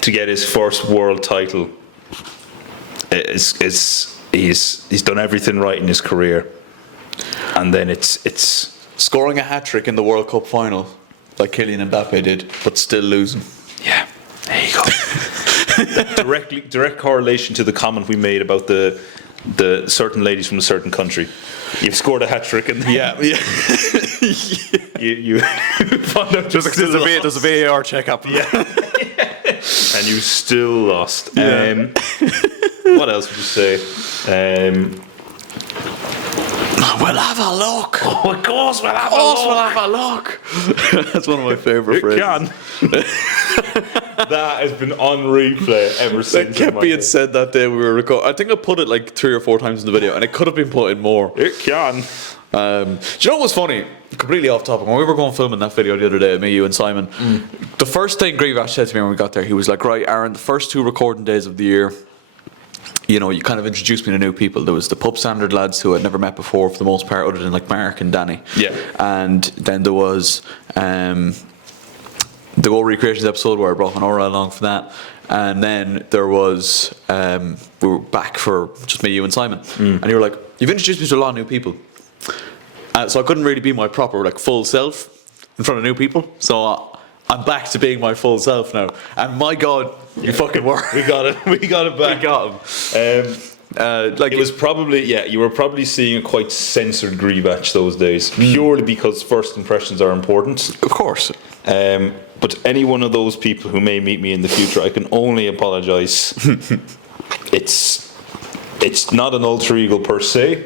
to get his first world title. He's done everything right in his career, and then it's Scoring a hat-trick in the World Cup final, like Kylian Mbappe did, but still losing. yeah. There you go. direct correlation to the comment we made about the certain ladies from a certain country. You've scored a hat trick, and you found out There's a VAR check up. Yeah. And you still lost. What else would you say? We'll have a look. Oh, of course we'll have a look. That's one of my favourite phrases. That has been on replay ever since. It kept being said that day we were recording. I think I put it like 3 or 4 times in the video, and it could have been put in more. It can. Do you know what was funny? Completely off topic. When we were going filming that video the other day, me, you, and Simon, the first thing GRZYWACZ said to me when we got there, he was like, "Right, Aaron, the first 2 recording days of the year, you know, you kind of introduced me to new people. There was the Pub Standard lads who I'd never met before, for the most part, other than like Mark and Danny. Yeah. And then there was the Go Recreations episode where I brought an Aura along for that. And then there was we were back for just me, you, and Simon. And you were like, "You've introduced me to a lot of new people." So I couldn't really be my proper like full self in front of new people. So I'm back to being my full self now. And my God, you fucking were. We got it. We got it back. We got him. Like it was probably you were probably seeing a quite censored GRZYWACZ those days, purely because first impressions are important. Of course. But any one of those people who may meet me in the future, I can only apologise. It's not an alter ego per se,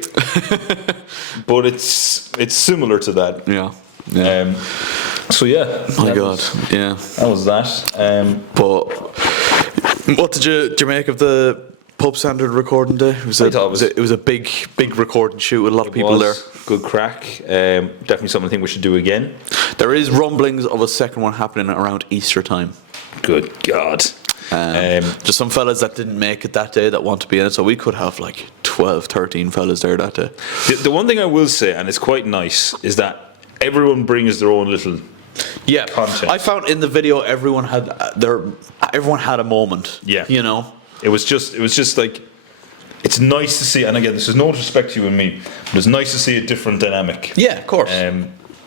but it's similar to that. Yeah. So yeah. My God. Yeah. That was that. But what did you make of the pub standard recording day. It was a big recording shoot with a lot of people there. Good crack. Definitely something I think we should do again. There is rumblings of a second one happening around Easter time. Good God. Just some fellas that didn't make it that day that want to be in it, so we could have like 12, 13 fellas there that day. The one thing I will say, and it's quite nice, is that everyone brings their own little content. I found in the video everyone had a moment. Yeah. You know? It was just like, it's nice to see, and again, this is no disrespect to you and me, but it's nice to see a different dynamic. Yeah, of course.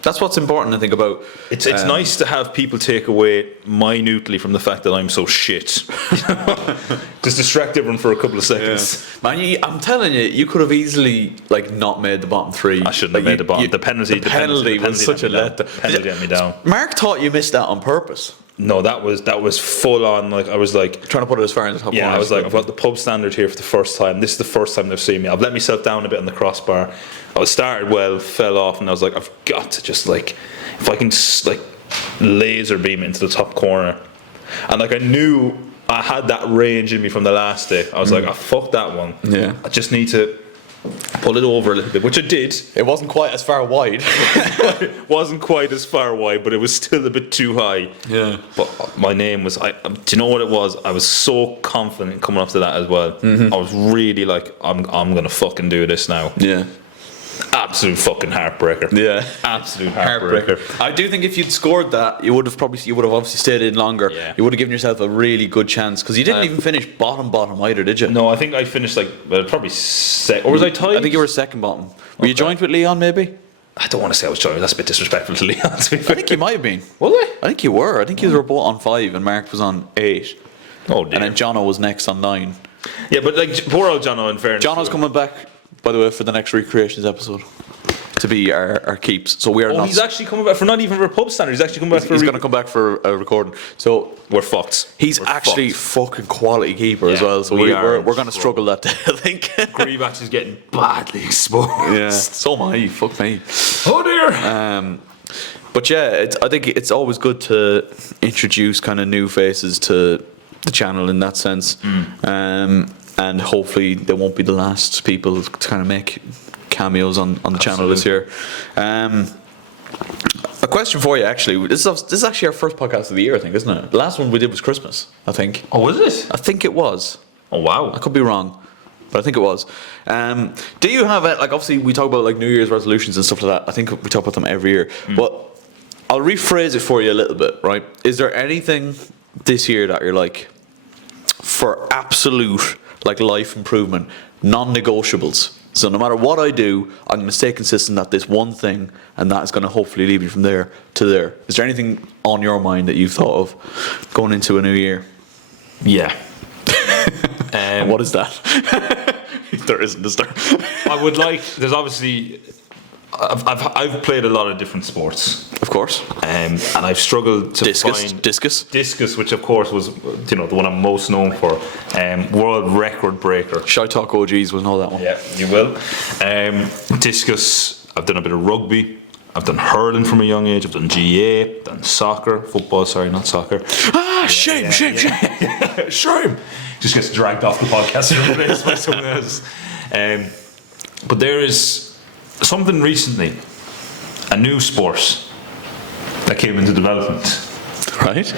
That's what's important, I think, about... It's nice to have people take away minutely from the fact that I'm so shit. Just distract everyone for a couple of seconds. Yeah. Man, I'm telling you, you could have easily not made the bottom three. I shouldn't have made the bottom. The penalty was such a letdown. Penalty let me down. Mark thought you missed that on purpose. No, that was full on. Like I was like trying to put it as far in the top. Yeah, I was like, I've got the pub standard here for the first time. This is the first time they've seen me. I've let myself down a bit on the crossbar. I was started well, fell off, and I was like, I've got to just if I can just laser beam into the top corner. And I knew I had that range in me from the last day. I was like, I fucked that one. Yeah. I just need to pull it over a little bit, which I did. It wasn't quite as far wide. It wasn't quite as far wide, but it was still a bit too high. Yeah. But my name was, do you know what it was? I was so confident coming up to that as well. I was really like, I'm going to fucking do this now. Yeah. Absolute fucking heartbreaker. Yeah. Absolute heartbreaker. I do think if you'd scored that, you would have obviously stayed in longer. Yeah. You would have given yourself a really good chance because you didn't even finish bottom either, did you? No, I think I finished probably or was I tied? I think you were second bottom. Were you joined with Leon maybe? I don't want to say I was joined. That's a bit disrespectful to Leon. I think you might have been. Was I? I think you were. I think you were both on 5 and Mark was on 8. Oh dear. And then Jono was next on 9. Yeah, but poor old Jono, in fairness. Jono's coming back, by the way, for the next Recreations episode to be our keeps. So we are not. He's actually coming back for not even for pub standard. He's actually coming back for. He's going to come back for a recording. So we're fucked. He's actually fucking quality keeper as well. So we're going to struggle that day, I think. GRZYWACZ is getting badly exposed. Yeah. So am I. Fuck me. Oh dear. But yeah, I think it's always good to introduce kind of new faces to the channel in that sense. And hopefully they won't be the last people to kind of make cameos on the channel this year. A question for you, actually. This is actually our first podcast of the year, I think, isn't it? The last one we did was Christmas, I think. Oh, was it? I think it was. Oh, wow. I could be wrong, but I think it was. Do you have obviously we talk about New Year's resolutions and stuff like that. I think we talk about them every year. But I'll rephrase it for you a little bit, right? Is there anything this year that you're for absolute life improvement, non-negotiables? So no matter what I do, I'm going to stay consistent at this one thing, and that is going to hopefully lead me from there to there. Is there anything on your mind that you've thought of going into a new year? Yeah. What is that? There isn't, is there? I would there's obviously, I've played a lot of different sports. Of course. And I've struggled to find... Discus, which of course was, the one I'm most known for. World record breaker. ShiteTalk OGs will know that one. Yeah, you will. Discus, I've done a bit of rugby. I've done hurling from a young age. I've done GA, done football, sorry, not soccer. Shame. Shame. Just gets dragged off the podcast and replaced by someone else. But there is something recently, a new sport that came into development. Right.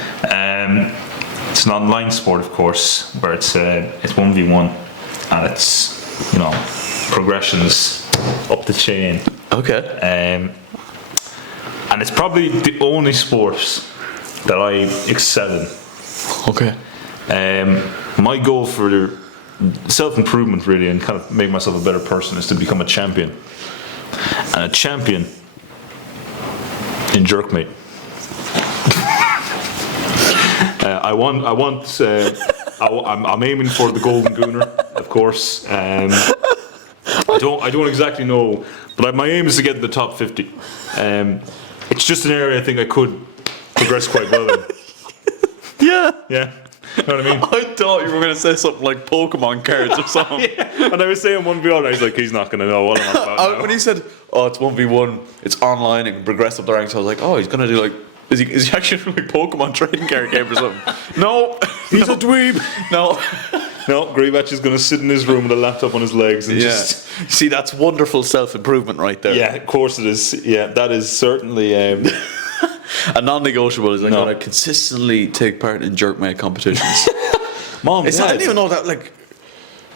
It's an online sport, of course, where it's 1v1, and it's progressions up the chain. Okay. And it's probably the only sport that I excel in. Okay. My goal for self-improvement, really, and kind of make myself a better person, is to become a champion. And a champion in jerkmate. I'm aiming for the golden gooner, of course. I don't exactly know, but my aim is to get to the top 50. It's just an area I think I could progress quite well in. Yeah. You know what I mean? I thought you were going to say something like Pokemon cards or something. Yeah. And I was saying 1v1, I was like, he's not going to know what I'm about now. When he said, it's 1v1, it's online, and can progress up the ranks, I was like, he's going to do is he actually doing Pokemon trading card game or something? No. He's a dweeb. No. No, GRZYWACZ is going to sit in his room with a laptop on his legs and just. See, that's wonderful self-improvement right there. Yeah, of course it is. Yeah, that is certainly. A non-negotiable is I'm going to consistently take part in jerkmate competitions. Mom, I didn't even know that. Like,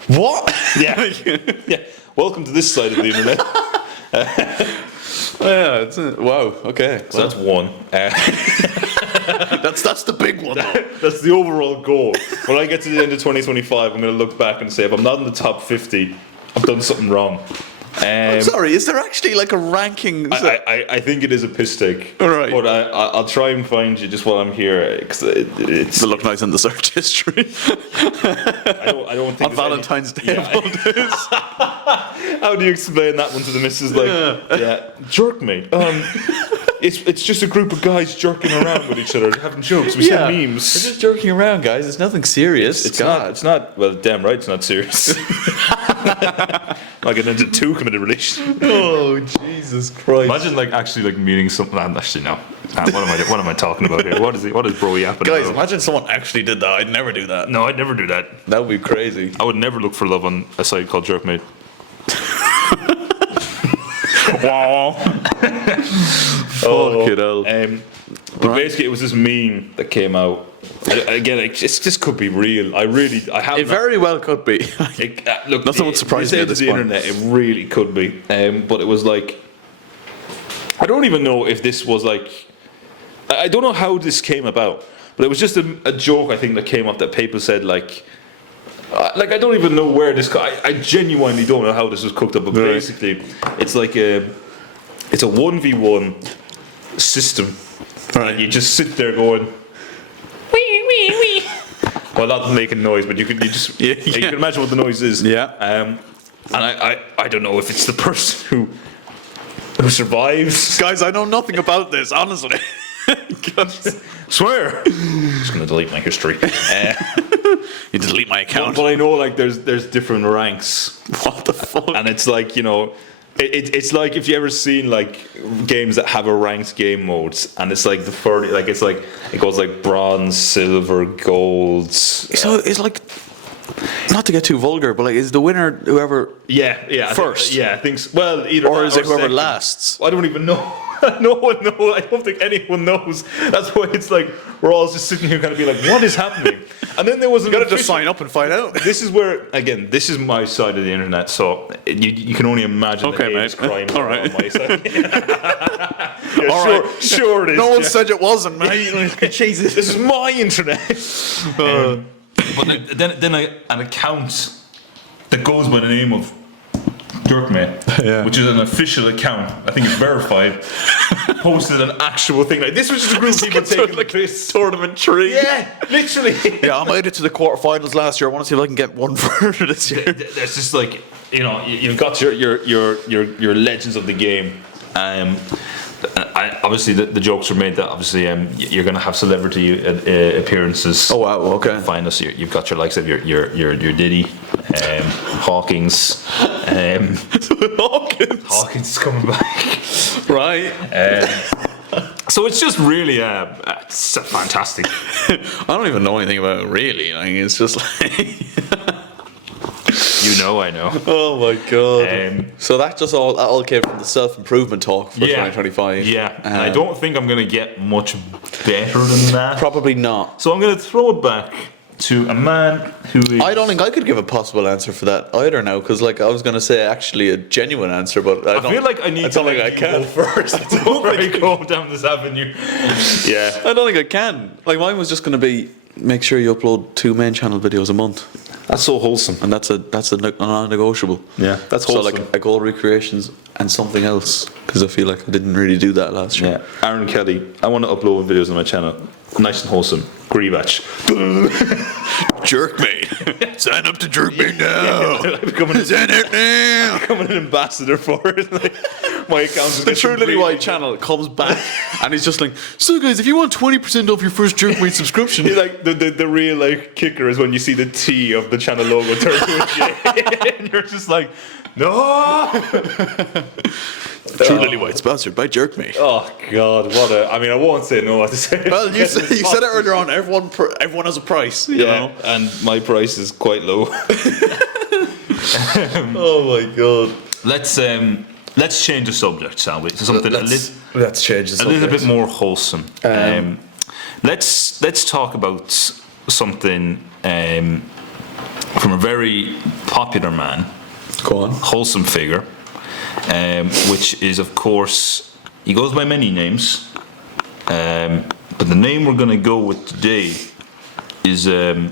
what? Yeah, yeah. Welcome to this side of the internet. Wow. Okay. So that's one. That's the big one. Though. That's the overall goal. When I get to the end of 2025, I'm going to look back and say, if I'm not in the top 50, I've done something wrong. I'm sorry, is there actually like a ranking? I think it is a piss take. Right. But I'll try and find you just while I'm here. Cause it's to look nice in the search history. I don't think on Valentine's Day. How do you explain that one to the missus? Like, jerk mate. It's just a group of guys jerking around with each other, having jokes. We send memes. We're just joking around, guys. It's nothing serious. It's not. Well, damn right, it's not serious. Like an into two committed relation. Oh Jesus Christ! Imagine actually meeting something. Actually, no. What am I talking about here? What is bro yapping Guys, about? imagine someone actually did that. I'd never do that. No, I'd never do that. That would be crazy. I would never look for love on a site called Jerkmate. Wow. Oh, Fuck it hell. But basically, it was this meme that came out. Again, this could be real. I have. It very well could be. Look, nothing would surprise me at this the point. internet. It really could be. But it was like, I don't even know if this was like, I don't know how this came about. But it was just a joke I think that came up that people said like I don't even know where this. I genuinely don't know how this was cooked up. But basically, it's like it's a 1v1 system. Right. You just sit there going. Well, not making noise, but you can imagine what the noise is. Yeah. And I don't know if it's the person who survives. Guys, I know nothing about this, honestly. Swear. I'm just gonna delete my history. You delete my account. But I know there's different ranks. What the fuck? And it's like, it's like if you ever seen games that have a ranked game modes, and it's like it goes like bronze, silver, gold. So it's like, not to get too vulgar, but is the winner whoever? Yeah. First. I think so. Well, either or is it whoever second. lasts? I don't even know. No one knows. I don't think anyone knows. That's why it's like we're all just sitting here, kind of be like, "What is happening?" And then there was. You gotta just sign up and find out. This is where, again, this is my side of the internet, so you can only imagine the heinous crimes all right. on my side. Right. Sure it is. No one said it wasn't, mate. Jesus, this is my internet. But then an account that goes by the name of Jerkmate, which is an official account, I think it's verified, posted an actual thing. This was just a group of people taking the piss. Tournament tree. Yeah, literally. Yeah, I made it to the quarterfinals last year. I want to see if I can get one further this year. There's just you've got your legends of the game. Obviously, the jokes were made that obviously you're going to have celebrity appearances. Oh wow! Okay. Find us. You've got your likes of your Diddy, Hawkins. Hawkins is coming back. Right. So it's just really it's fantastic. I don't even know anything about it really. It's just like. I know. Oh my god! So that all came from the self-improvement talk for 2025. Yeah, and I don't think I'm going to get much better than that. Probably not. So I'm going to throw it back to a man who is... I don't think I could give a possible answer for that either now, because I was going to say actually a genuine answer, but I feel like I need to I can go first. I don't go down this avenue. Yeah. I don't think I can. Mine was just going to be make sure you upload 2 main channel videos a month. That's so wholesome. And that's a non-negotiable. Yeah, that's wholesome. So I go recreations and something else, because I feel like I didn't really do that last year. Yeah. Aaron Kelly, I want to upload videos on my channel. Nice and wholesome. GRZYWACZ. Jerkmate. Sign up to Jerkmate now. Sign up now. Becoming an ambassador for it. My account is the True Lily White channel comes back and he's just like, so guys, if you want 20% off your first Jerkmate subscription. The real kicker is when you see the T of the channel logo turn to a J. And you're just like, no. True Lily White, sponsored by Jerk Me. Oh God, I mean, I won't say no at the same. Well, you said it earlier on. Everyone has a price, you know. And my price is quite low. Oh my God. Let's change the subject, shall we? To something Let's change the subject. a little bit more wholesome. Let's talk about something from a very popular man. Go on. Wholesome figure, which is, of course, he goes by many names, but the name we're going to go with today is, and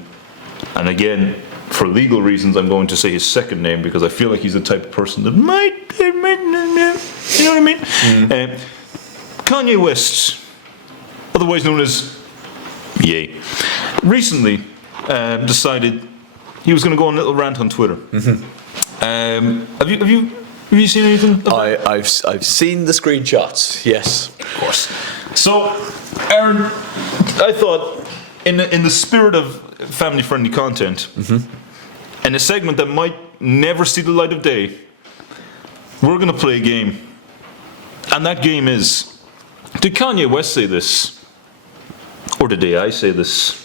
again, for legal reasons, I'm going to say his second name because I feel like he's the type of person that might you know what I mean? Kanye West, otherwise known as Ye, recently decided he was going to go on a little rant on Twitter. Have you seen anything? I've seen the screenshots. Yes, of course. So, Aaron, I thought in the spirit of family-friendly content, and a segment that might never see the light of day, we're going to play a game, and that game is: did Kanye West say this, or did AI say this?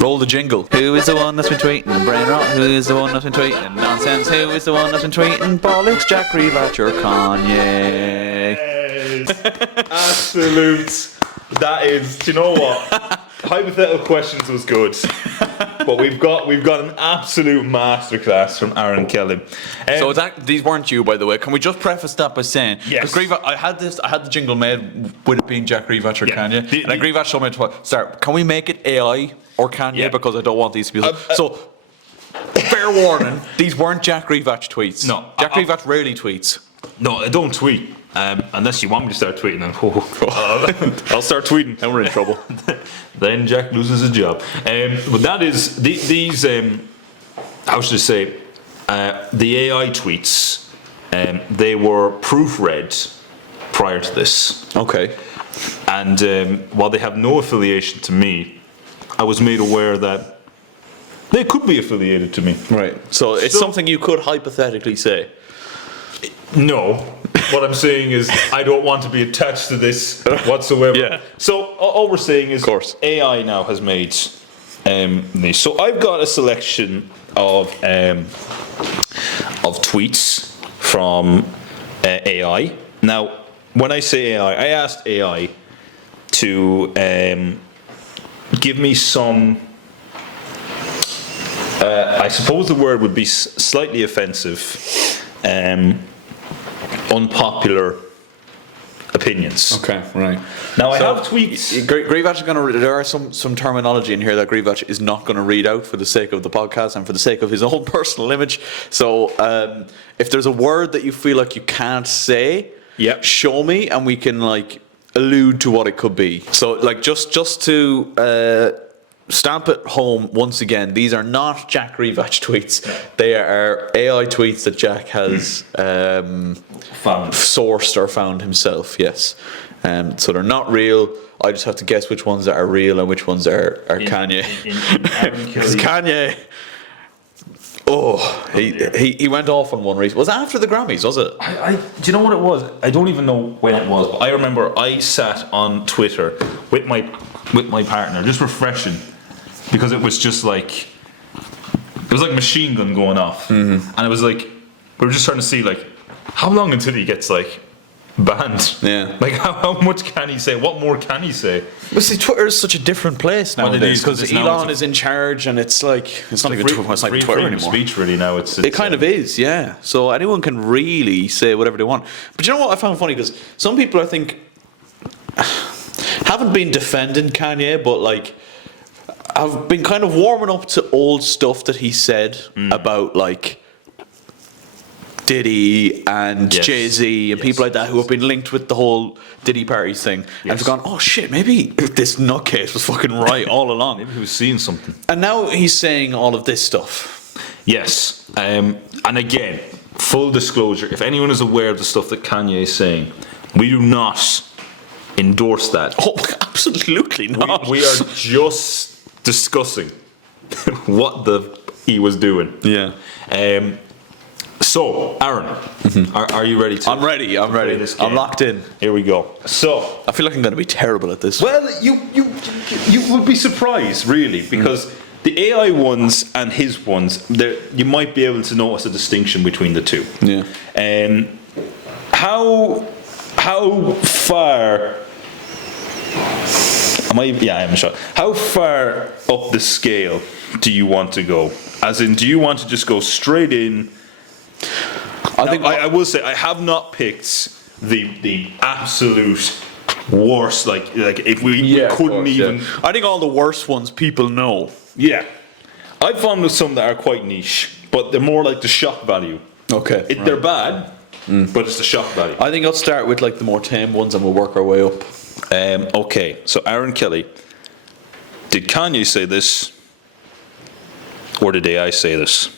Roll the jingle. Who is the one that's been tweeting brain rot? Who is the one that's been tweeting nonsense? Who is the one that's been tweeting bollocks? Jack GRZYWACZ or Kanye? Yes. Absolute. That is. Do you know what? Hypothetical questions was good, but we've got an absolute masterclass from Aaron Kelly. So these weren't you, by the way. Can we just preface that by saying, yes, because I had the jingle made with it being Jack GRZYWACZ or Kanye, and GRZYWACZ told me to start. Can we make it AI or Kanye? Yeah. Because I don't want these to be so. Fair warning, these weren't Jack GRZYWACZ tweets. No, Jack GRZYWACZ rarely tweets. No, I don't tweet. Unless you want me to start tweeting, then I'll start tweeting, and we're in trouble. Then Jack loses his job. But that is these. How should I say? The AI tweets. They were proofread prior to this. Okay. And while they have no affiliation to me, I was made aware that they could be affiliated to me. Right. So it's something you could hypothetically say. No, what I'm saying is I don't want to be attached to this whatsoever. Yeah. So all we're saying is, of course, AI now has made these. So I've got a selection of tweets from AI. Now, when I say AI, I asked AI to give me some. I suppose the word would be slightly offensive. Unpopular opinions. Okay, right. Now I have tweets. GRZYWACZ is going to. There are some terminology in here that GRZYWACZ is not going to read out for the sake of the podcast and for the sake of his own personal image. So, if there's a word that you feel like you can't say, show me, and we can allude to what it could be. So, just to. Stamp it home once again. These are not Jack GRZYWACZ tweets. They are AI tweets that Jack has sourced or found himself. Yes, so they're not real. I just have to guess which ones are real and which ones are Kanye. Because Kanye, he went off on one recently. Was it after the Grammys? Was it? Do you know what it was? I don't even know when it was. But I remember I sat on Twitter with my partner, just refreshing. Because it was just it was like machine gun going off, and it was we were just trying to see how long until he gets banned. Yeah. How much can he say? What more can he say? Well, see, Twitter is such a different place nowadays because Elon is in charge, and it's not even Twitter anymore. Speech really now. It kind of is, yeah. So anyone can really say whatever they want. But you know what I found funny, because some people I think haven't been defending Kanye, but I've been kind of warming up to old stuff that he said about Diddy and Jay-Z and people like that who have been linked with the whole Diddy parties thing. And I've gone, oh shit, maybe this nutcase was fucking right all along. Maybe he was seeing something. And now he's saying all of this stuff. Yes. And again, full disclosure, if anyone is aware of the stuff that Kanye is saying, we do not endorse that. Oh, absolutely not. We are just discussing what he was doing. Yeah. So, Aaron, are you ready to? I'm ready. I'm ready. this I'm game? locked in. Here we go. So, I feel like I'm going to be terrible at this. well, you would be surprised, really, because the AI ones and his ones, you might be able to notice a distinction between the two. Yeah. How far? Am I? Yeah, I'm sure. How far up the scale do you want to go? As in, do you want to just go straight in? I will say I have not picked the absolute worst. Like if we couldn't even. Yeah. I think all the worst ones people know. Yeah, I've found some that are quite niche, but they're more like the shock value. Okay. They're bad, but it's the shock value. I think I'll start with like the more tame ones and we'll work our way up. Okay, so Aaron Kelly, did Kanye say this, or did AI say this?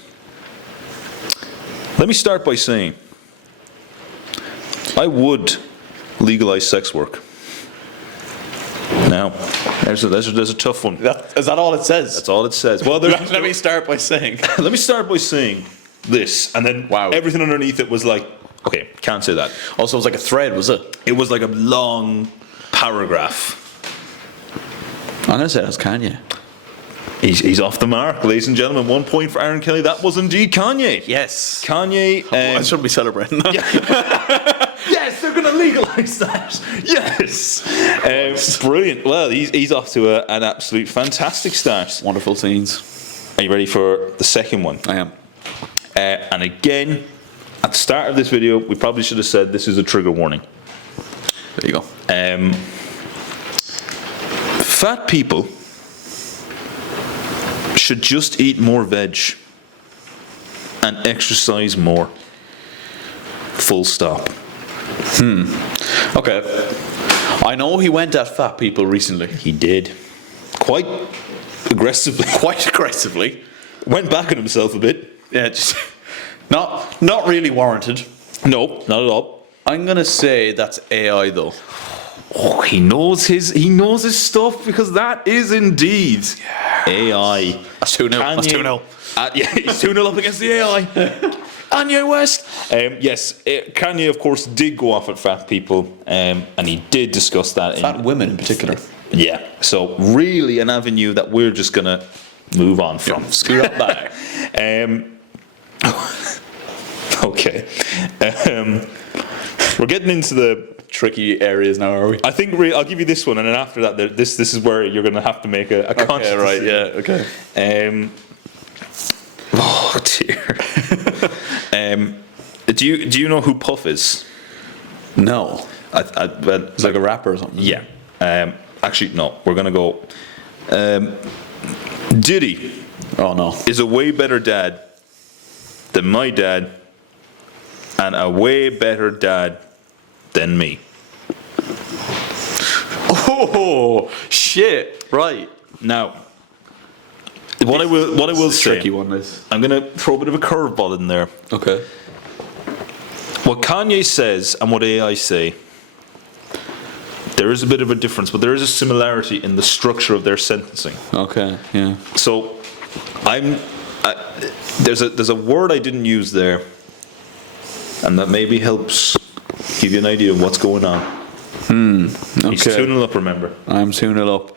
Let me start by saying, I would legalize sex work. Now, there's a tough one. Is that all it says? That's all it says. Well, Let me start by saying. let me start by saying this, and then everything underneath it was like, okay, can't say that. Also, it was like a thread, was it? It was like a long paragraph. I'm going to say that's Kanye. He's off the mark, ladies and gentlemen. 1 point for Aaron Kelly. That was indeed Kanye. Yes. Kanye. I should be celebrating that. Yes, they're going to legalize that. Yes. Brilliant. Well, he's off to an absolute fantastic start. Wonderful scenes. Are you ready for the second one? I am. And again, at the start of this video, we probably should have said this is a trigger warning. There you go. Fat people should just eat more veg and exercise more. Full stop. Okay. I know he went at fat people recently. He did. Quite aggressively. Quite aggressively. Went back on himself a bit. Yeah, just not really warranted. No, not at all. I'm gonna say that's AI though. Oh, he knows his stuff, because that is indeed AI. That's 2-0. That's 2-0. Yeah, he's 2-0 up against the AI. Kanye West. Yes, Kanye, of course, did go off at fat people, and he did discuss that. Fat women in particular. Yeah, so really an avenue that we're just going to move on from. Screw up back. Okay. We're getting into the tricky areas now, are we? I think I'll give you this one, and then after that, this is where you're going to have to make a conscious right, decision. yeah, okay. Oh dear. Do you know who Puff is? No. Well, It's like a rapper or something. yeah. Actually, no. We're going to go. Diddy Oh no. is a way better dad than my dad, and a way better dad than me. Oh shit! Right Now, what I will say, tricky one is. I'm going to throw a bit of a curveball in there. Okay. What Kanye says and what AI say, there is a bit of a difference, but there is a similarity in the structure of their sentencing. Okay. Yeah. So, there's a word I didn't use there, and that maybe helps give you an idea of what's going on. Okay. He's 2-0 up, remember. I'm 2-0 up.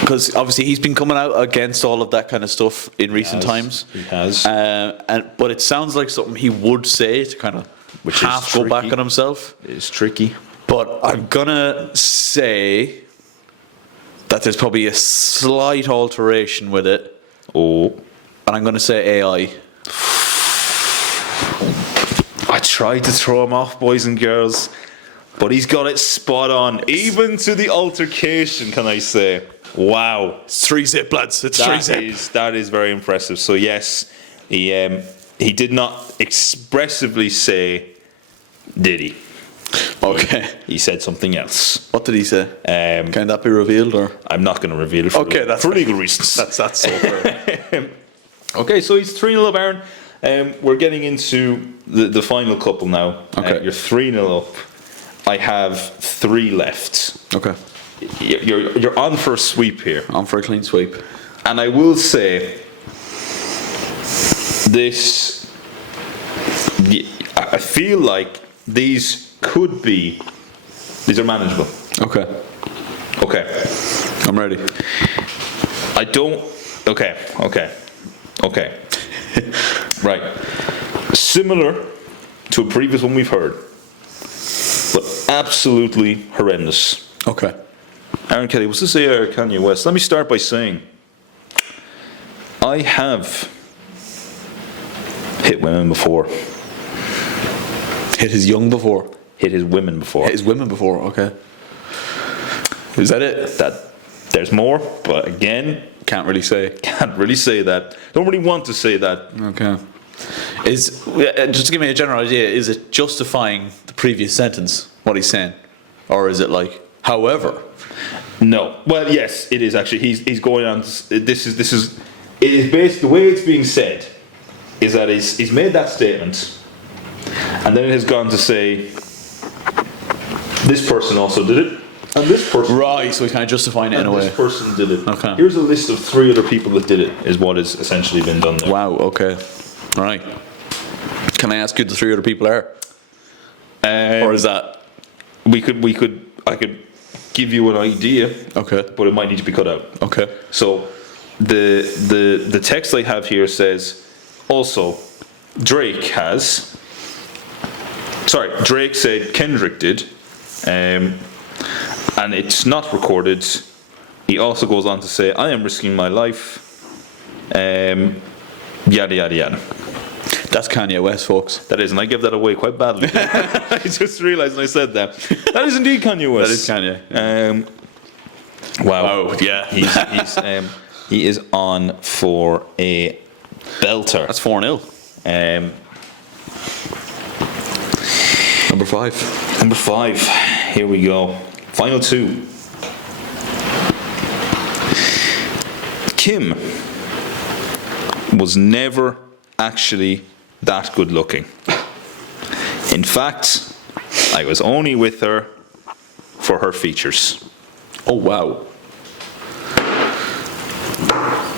Because obviously he's been coming out against all of that kind of stuff in recent times. He has. But it sounds like something he would say to kind of half go back on himself. It's tricky. But I'm gonna say that there's probably a slight alteration with it. Oh. And I'm gonna say AI. I tried to throw him off, boys and girls, but he's got it spot on. Even to the altercation, can I say? Wow. It's 3-zip, lads. It's 3-zip. That is very impressive. So yes, he did not expressively say Diddy. Okay. He said something else. What did he say? Can that be revealed, or? I'm not going to reveal it for legal reasons. That's so fair. Okay, so he's 3-0 up, Aaron. We're getting into the final couple now. Okay. You're 3-0 up. I have 3 left. Okay. You're on for a sweep here. On for a clean sweep. And I will say, this, I feel like these are manageable. Okay. Okay. I'm ready. I don't. Okay. Right. Similar to a previous one we've heard, but absolutely horrendous. Okay. Aaron Kelly, was this AI or Kanye West? Let me start by saying I have hit women before. Hit his young before. Hit his women before. Hit his women before. Okay. Is that it? There's more, but again, Can't really say. can't really say that. Don't really want to say that. Okay. Just to give me a general idea, is it justifying the previous sentence, what he's saying? Or is it like, however? No. Well, yes, it is actually. He's going on. This is. It is based. The way it's being said is that he's made that statement, and then it has gone to say this person also did it, and this person. Right. So he's kind of justifying it in a way. This person did it. Okay. Here's a list of 3 other people that did it. Is what has essentially been done there. Wow. Okay. Right. Can I ask who the 3 other people are? Or is that? I could give you an idea. Okay. But it might need to be cut out. Okay. So the text I have here says also Drake said Kendrick did, and it's not recorded. He also goes on to say I am risking my life, yada yada yada. That's Kanye West, folks. That is, and I gave that away quite badly. I just realised when I said that. That is indeed Kanye West. That is Kanye. Wow. Oh, yeah. He is on for a belter. That's 4-0. Number 5. Number 5. Here we go. Final 2. Kim was never actually that good looking. In fact, I was only with her for her features. Oh, wow.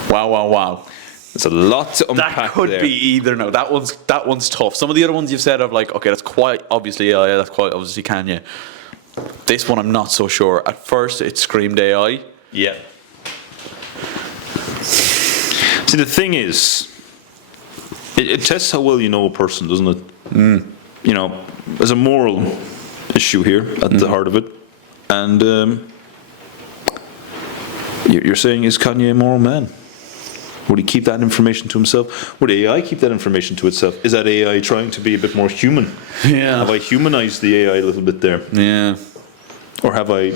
Wow. There's a lot to unpack That could there. be either. No, that one's tough. Some of the other ones you've said of like, okay, that's quite obviously AI, that's quite obviously Kanye. This one I'm not so sure. At first it screamed AI. Yeah. See, the thing is, it tests how well you know a person, doesn't it? You know, there's a moral issue here at the heart of it. And you're saying, is Kanye a moral man? Would he keep that information to himself? Would AI keep that information to itself? Is that AI trying to be a bit more human? Yeah. Have I humanized the AI a little bit there? Yeah. Or have I...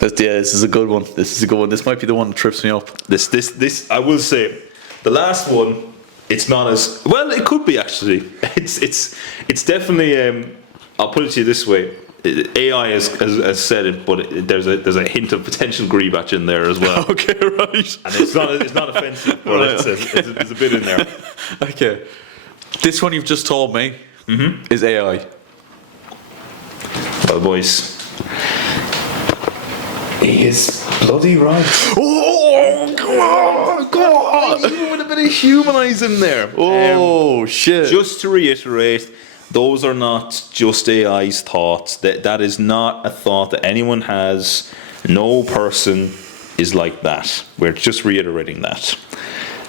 This is a good one. This might be the one that trips me up. This, I will say, the last one, it's not as... Well, it could be, actually. It's definitely... I'll put it to you this way. AI has said it, but there's a hint of potential GRZYWACZ in there as well. Okay, right. And it's not offensive, but it's a bit in there. Okay. This one you've just told me is AI. Well, boys, he is bloody right. Oh, come on. You would have been a humanising there. Oh, shit. Just to reiterate, those are not just AI's thoughts. That is not a thought that anyone has. No person is like that. We're just reiterating that.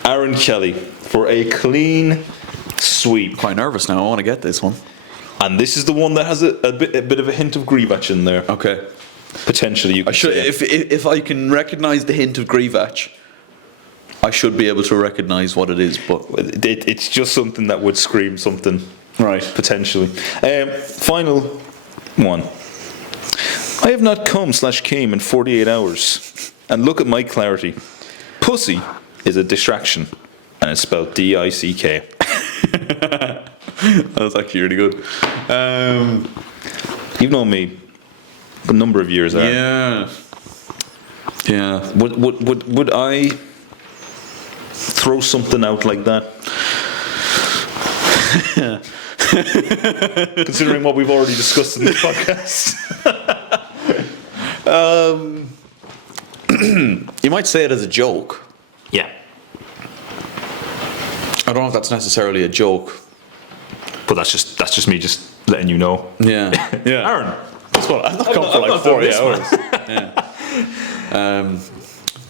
Aaron Kelly for a clean sweep. Quite nervous now. I want to get this one. And this is the one that has a bit of a hint of GRZYWACZ in there. Okay. Potentially, you could say. If I can recognise the hint of GRZYWACZ, I should be able to recognise what it is. But It's just something that would scream something. right. Potentially. Final one. I have not come/came in 48 hours. And look at my clarity. Pussy is a distraction. And it's spelled D-I-C-K. That was actually really good. You've known me a number of years, Aaron. Yeah. Would I throw something out like that? Considering what we've already discussed in this podcast. You might say it as a joke. Yeah. I don't know if that's necessarily a joke. But that's just me just letting you know. Yeah. Yeah. Aaron, Guess what? I'm not coming for like 40 hours. Yeah.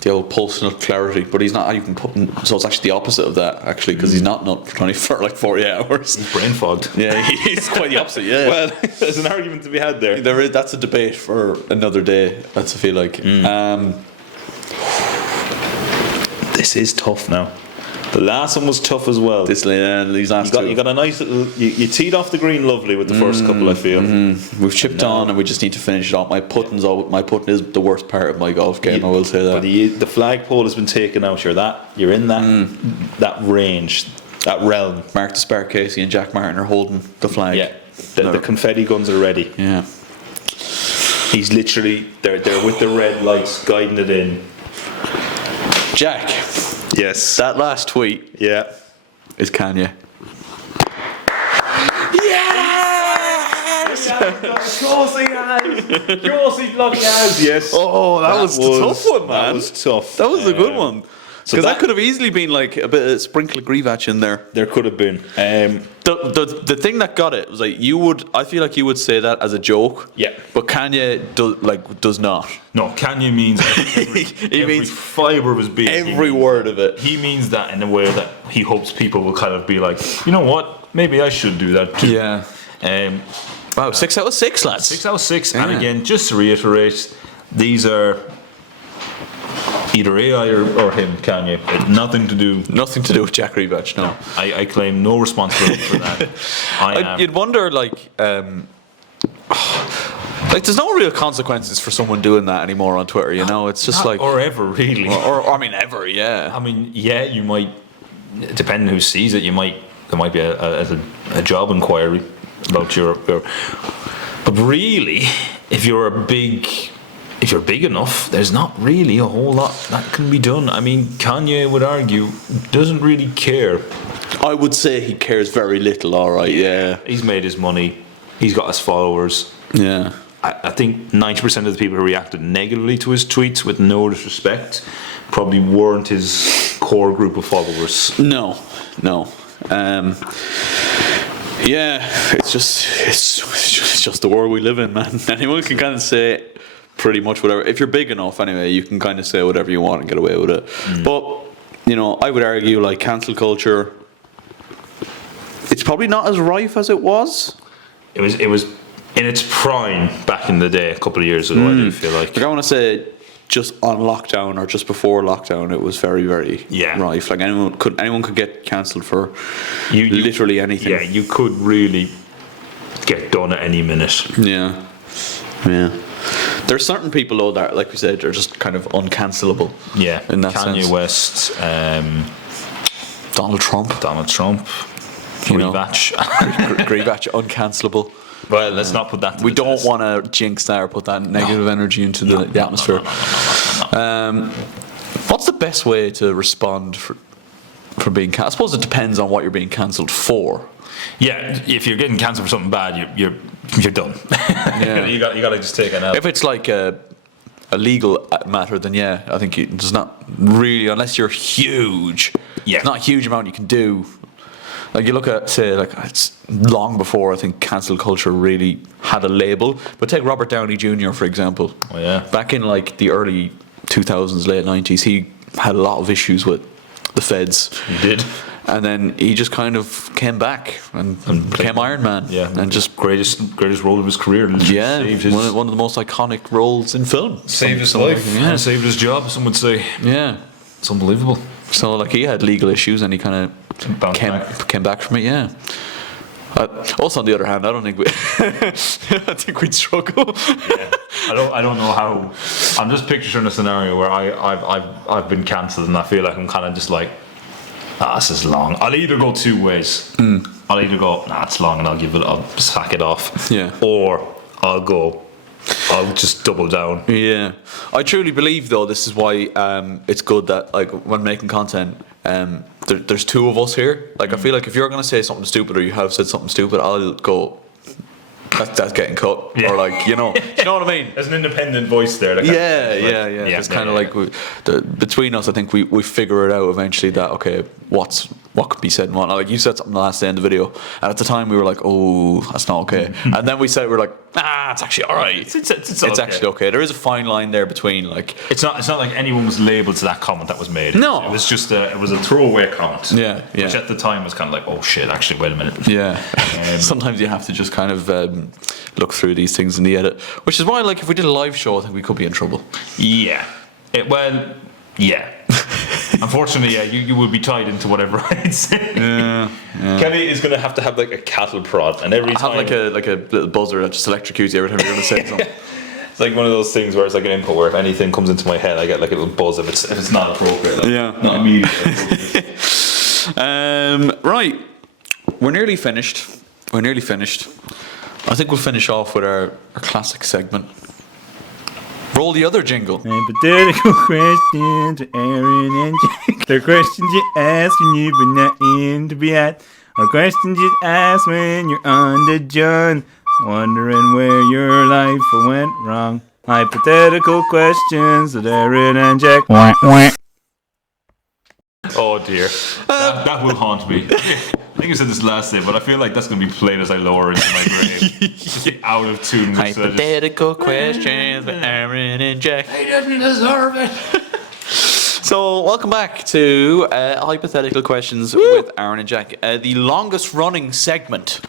The old pulse nut clarity, but he's not. You can put. So it's actually the opposite of that, actually, because he's not nut for like 40 hours. he's brain fogged. Yeah, he's quite the opposite. Yeah. Well, there's an argument to be had there. There is. That's a debate for another day. That's I feel like. This is tough now. The last one was tough as well. These last two. You got a nice little. You teed off the green lovely with the first couple. I feel We've chipped on, and we just need to finish it off. My putting is the worst part of my golf game. I will say that. But the flagpole has been taken out. You're in that range, that realm. Mark Despard, Casey, and Jack Martin are holding the flag. Yeah, the confetti guns are ready. Yeah. He's literally they're with the red lights guiding it in. Jack. Yes. That last tweet. Yeah. Is Kanye. Yes! Of course he has. Of course he bloody has. Yes. Oh, that was a tough one, man. That was tough. That was a good one. So Because that could have easily been like a bit of sprinkle of GRZYWACZ in there. There could have been. The thing that got it was like I feel like you would say that as a joke. Yeah. But Kanye does not. No, Kanye means every means fibre of his being. Every word of it. He means that in a way that he hopes people will kind of be like, you know what, maybe I should do that too. Yeah. Wow, 6 out of 6, lads. 6 out of 6, Yeah. and again, just to reiterate, these are either AI or him, Kanye. Nothing to do. Nothing to do with Jack GRZYWACZ, no. I claim no responsibility for that. You'd wonder, like, there's no real consequences for someone doing that anymore on Twitter, you know? It's just like... Or ever, really. Or I mean, ever, yeah. I mean, yeah, you might, depending who sees it, there might be a job inquiry about your. But really, if you're big enough, there's not really a whole lot that can be done. I mean, Kanye would argue doesn't really care. I would say he cares very little, alright, yeah. He's made his money. He's got his followers. Yeah. I think 90% of the people who reacted negatively to his tweets, with no disrespect, probably weren't his core group of followers. No. Yeah, it's just the world we live in, man. Anyone can kind of say pretty much whatever. If you're big enough, anyway, you can kind of say whatever you want and get away with it. But I would argue like cancel culture. It's probably not as rife as it was. It was in its prime back in the day, a couple of years ago. I do feel like. Like I want to say, just on lockdown or just before lockdown, it was very, very rife. Like anyone could get cancelled for literally anything. Yeah, you could really get done at any minute. Yeah. There's certain people though that, like we said, are just kind of uncancelable. Yeah, in that Kanye sense. West, Donald Trump, GRZYWACZ. GRZYWACZ uncancelable. Well, let's not put that. We don't want to jinx that or put that negative energy into the atmosphere. What's the best way to respond for being cancelled? I suppose it depends on what you're being cancelled for. Yeah, if you're getting cancelled for something bad, you're done. Yeah. you got to just take it out. If it's like a legal matter, then yeah, I think there's not really, unless you're huge. Yeah. There's not a huge amount you can do. Like you look at, say, like it's long before I think cancel culture really had a label. But take Robert Downey Jr. for example. Oh yeah. Back in like the early 2000s, late 90s, he had a lot of issues with the feds. He did. And then he just kind of came back and became Iron Man. Yeah. And just greatest role of his career. yeah, Saved his, one of the most iconic roles in film. saved his life. Yeah. And saved his job, some would say. Yeah. It's unbelievable. So like he had legal issues and he kind of Bounced came back from it. Yeah. Also, on the other hand, I don't think I think we'd struggle. Yeah. I don't know how. I'm just picturing a scenario where I've been cancelled and I feel like I'm kind of just like, this is long. I'll either go two ways. I'll either go, it's long, and I'll sack it off. Yeah. Or I'll just double down. Yeah, I truly believe though this is why it's good that like when making content, there's two of us here. Like I feel like if you're gonna say something stupid or you have said something stupid, I'll go that's getting cut, Yeah. or like you know what I mean. There's an independent voice there. That Yeah. It's kind of like between us, I think we figure it out eventually that okay, what could be said and what not. Like you said something the last day in the video, and at the time we were like, oh, that's not okay, and then we said we're like, it's actually all right. It's It's actually okay. There is a fine line there between like It's not like anyone was labelled to that comment that was made. No. It was just it was a throwaway comment. Yeah. Which at the time was kind of like, oh shit, actually, wait a minute. yeah. Sometimes you have to just kind of look through these things in the edit, which is why like if we did a live show, I think we could be in trouble. Yeah. Yeah. Unfortunately, yeah, you would be tied into whatever I'd say. Yeah. Kelly is going to have like a cattle prod, and every I time have like a little buzzer that just electrocutes you every time you're going to say something. it's like one of those things where it's like an input where if anything comes into my head, I get like a little buzz if it's not appropriate. Like, Yeah. Not immediately. Right. We're nearly finished. I think we'll finish off with our classic segment. Roll the other jingle. Hypothetical questions to Aaron and Jack. They're questions you ask when you've been not in to be at. Or questions you ask when you're on the John. Wondering where your life went wrong. Hypothetical questions to Aaron and Jack. Wah, wah. Oh dear, that will haunt me. I think I said this last day, but I feel like that's going to be played as I lower into my grave. Out of tune. Hypothetical questions with Aaron and Jack. He didn't deserve it. So, welcome back to Hypothetical Questions with Aaron and Jack, the longest running segment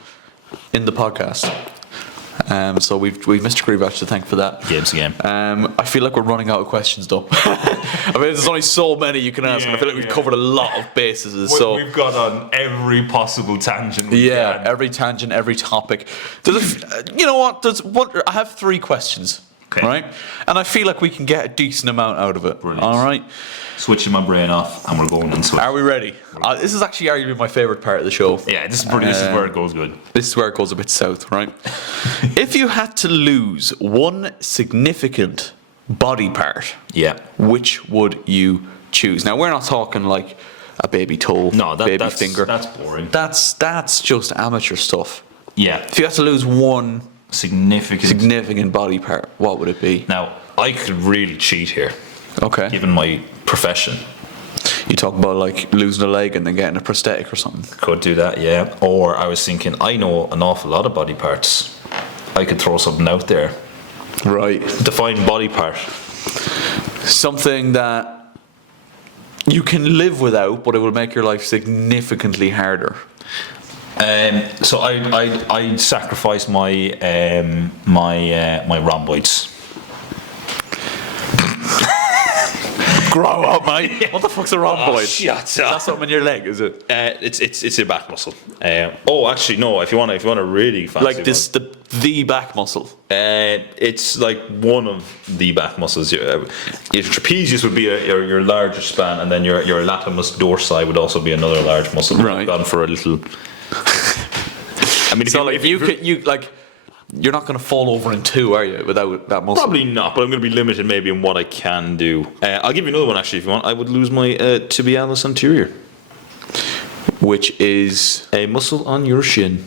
in the podcast. So we've Mr. GRZYWACZ to thank for that. Game's a game. I feel like we're running out of questions though. I mean, there's only so many you can ask, and I feel like we've covered a lot of bases. So We've got on every possible tangent. yeah, every tangent, every topic. You know what? I have 3 questions, Okay. right? And I feel like we can get a decent amount out of it. Brilliant. All right. Switching my brain off, and we're going and switch. Are we ready? This is actually arguably my favorite part of the show. Yeah, this is where it goes good. This is where it goes a bit south, right? If you had to lose one significant body part, Yeah. which would you choose? Now, we're not talking like a baby toe, No, baby that's finger. That's boring. That's just amateur stuff. Yeah. If you had to lose one Significant. body part, what would it be? Now, I could really cheat here, Okay. given my profession. You talk about like losing a leg and then getting a prosthetic or something. Could do that, yeah. Or I was thinking, I know an awful lot of body parts. I could throw something out there. Right. Define body part. Something that you can live without, but it will make your life significantly harder. So I sacrifice my my rhomboids. Grow up, mate. What the fuck's a rhomboid? Shit. Is that something in your leg? Is it It's your back muscle. Actually no. If you want to really fancy like this the back muscle? it's like one of the back muscles. Your trapezius would be your larger span, and then your latimus dorsi would also be another large muscle. Right. I've gone for a little. I mean, If you like, you're not going to fall over in 2, are you? Without that muscle? probably not, but I'm going to be limited maybe in what I can do. I'll give you another one actually if you want. I would lose my tibialis anterior, Which is a muscle on your shin.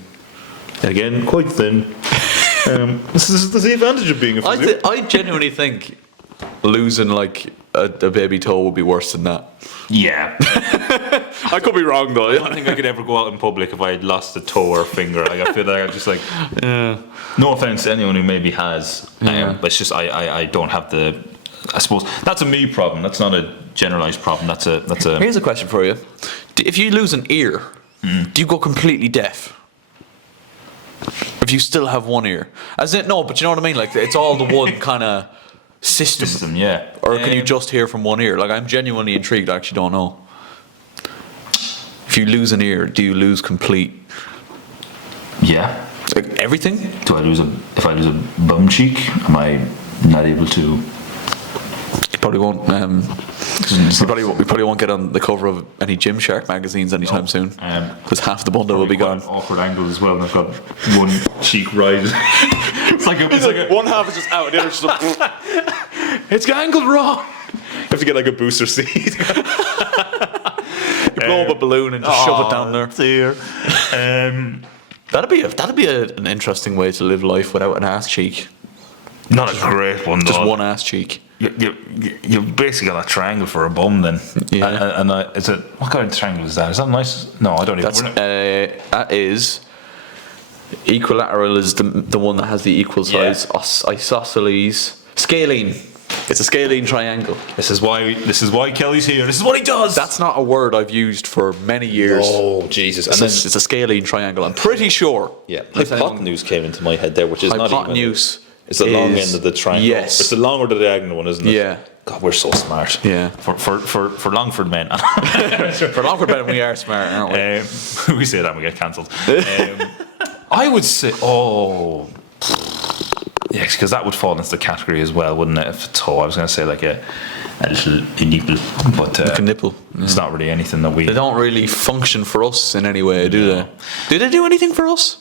Again, quite thin. This is the advantage of being a physio. I genuinely think losing like a baby toe would be worse than that. Yeah. I could be wrong though. I don't think I could ever go out in public if I had lost a toe or a finger. Like, I feel like I'm just like, no offense to anyone who maybe has, but it's just I don't have the. I suppose that's a me problem. That's not a generalized problem. That's a. Here's a question for you: if you lose an ear, do you go completely deaf? If you still have one ear, as in no, but you know what I mean. Like it's all the one kind of system. Yeah. Or can you just hear from one ear? Like I'm genuinely intrigued. I actually don't know. If you lose an ear, do you lose complete? Yeah. Like everything? If I lose a bum cheek, am I not able to? You probably won't. We probably won't get on the cover of any Gymshark magazines anytime soon. Because half the bundle will be gone. An awkward angle as well. And I've got one cheek right. it's like a one half is just out, and the other's just like, it's angled wrong. You have to get like a booster seat. you blow up a balloon and just shove it down there. Dear. That'd be an interesting way to live life without an ass cheek. Not a great one, Just though. one ass cheek. You basically got a triangle for a bum then. Yeah. And is it, what kind of triangle is that? Is that nice? No, I don't even. That is equilateral is the one that has the equal size isosceles scalene. It's a scalene triangle. This is why Kelly's here. This is what he does. That's not a word I've used for many years. Oh, Jesus. And It's, then, it's a scalene triangle. I'm pretty sure. yeah, hypotenuse came into my head there, which is not even... Hypotenuse. It's the long is- end of the triangle. Yes. It's the long or the diagonal one, isn't it? Yeah. God, we're so smart. Yeah. For Longford men. For Longford men, we are smart, aren't we? We say that and we get cancelled. I would say, yes, because that would fall into the category as well, wouldn't it? If a toe, I was going to say like a little nipple, but Like a nipple. it's not really anything that we. They don't really function for us in any way, do they? Do they do anything for us?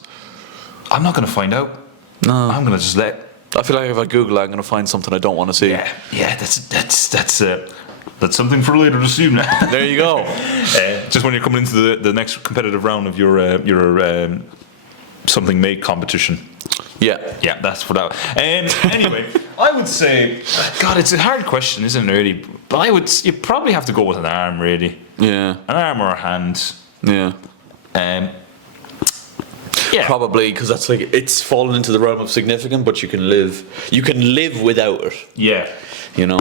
I'm not going to find out. No. I'm going to just let. I feel like if I Google it, I'm going to find something I don't want to see. Yeah. That's something for later to see now. There you go. Just when you're coming into the next competitive round of your something made competition. Yeah. That's for that. Anyway, I would say, God, it's a hard question, isn't it? Really, but you probably have to go with an arm, really, Yeah. an arm or a hand. Yeah. Yeah, Probably because that's like it's fallen into the realm of significant, but you can live without it. Yeah, You know.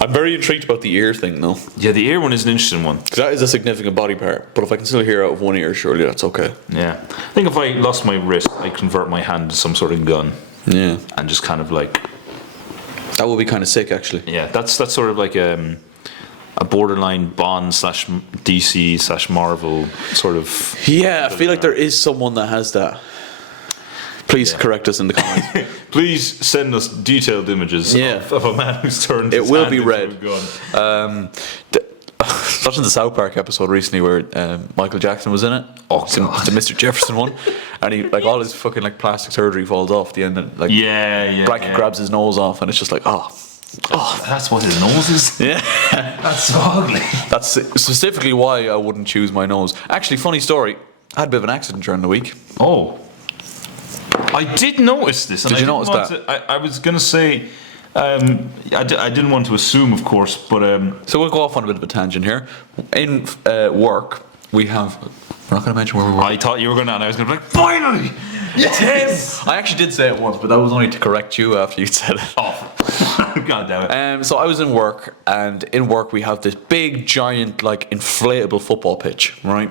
I'm very intrigued about the ear thing though, yeah. The ear one is an interesting one. because that is a significant body part. But if I can still hear out of one ear, surely that's okay. Yeah, I think if I lost my wrist, I'd convert my hand to some sort of gun Yeah. and just kind of like, That would be kind of sick, actually. yeah, that's sort of like a borderline Bond / DC / Marvel sort of. Yeah, I feel like there is someone that has that. Please correct us in the comments. Please send us detailed images of a man who's turned. It his will hand be into red. a gun. Watching the South Park episode recently where Michael Jackson was in it. It's the Mr. Jefferson one, and he like all his fucking like plastic surgery falls off at the end, and like Brackett grabs his nose off, and it's just like That's what his nose is. yeah. That's so ugly. That's specifically why I wouldn't choose my nose. Actually, funny story. I had a bit of an accident during the week. Oh, I did notice this. And Did you I didn't notice want to- I was going to say, I didn't want to assume, of course, but So we'll go off on a bit of a tangent here. In work, we have. We're not going to mention where we work. I thought you were going to, and I was going to be like, finally, yes. I actually did say it once, but that was only to correct you after you said it. Oh, God damn it. So I was in work, and in work we have this big, giant, like inflatable football pitch, right?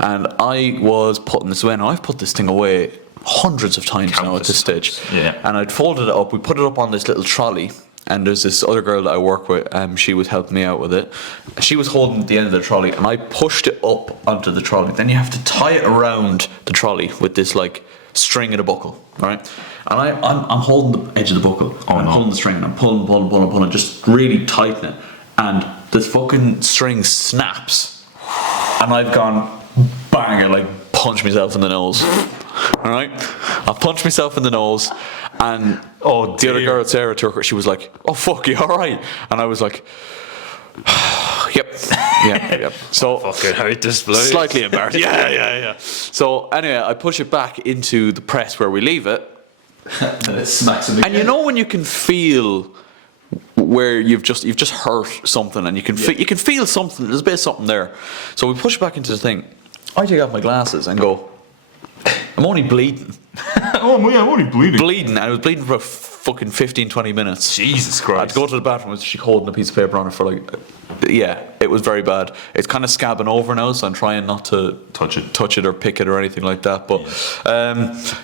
And I was putting this away. Now I've put this thing away hundreds of times now at this stage. Yeah. And I'd folded it up. We put it up on this little trolley. And there's this other girl that I work with. She was helping me out with it. She was holding the end of the trolley, and I pushed it up onto the trolley. Then you have to tie it around the trolley with this like string and a buckle, right? And I'm holding the edge of the buckle. I'm pulling the string, and I'm pulling, just really tighten it. And the fucking string snaps, and I've gone bang and like punch myself in the nose. All right, I punched myself in the nose, and the other girl, Sarah, she was like, "Oh fuck, you all right?" And I was like, "Yep." So Fucking hate this place. slightly embarrassed. Yeah. So anyway, I push it back into the press where we leave it, And it smacks him and you know when you can feel where you've just hurt something, and you can feel something. There's a bit of something there. So we push it back into the thing. I take off my glasses and go, I'm only bleeding. Oh, yeah, I'm only bleeding. And I was bleeding for fucking 15-20 minutes. Jesus I had Christ. to go to the bathroom with she holding a piece of paper on it for like, yeah, it was very bad. It's kind of scabbing over now, so I'm trying not to touch it or pick it or anything like that. But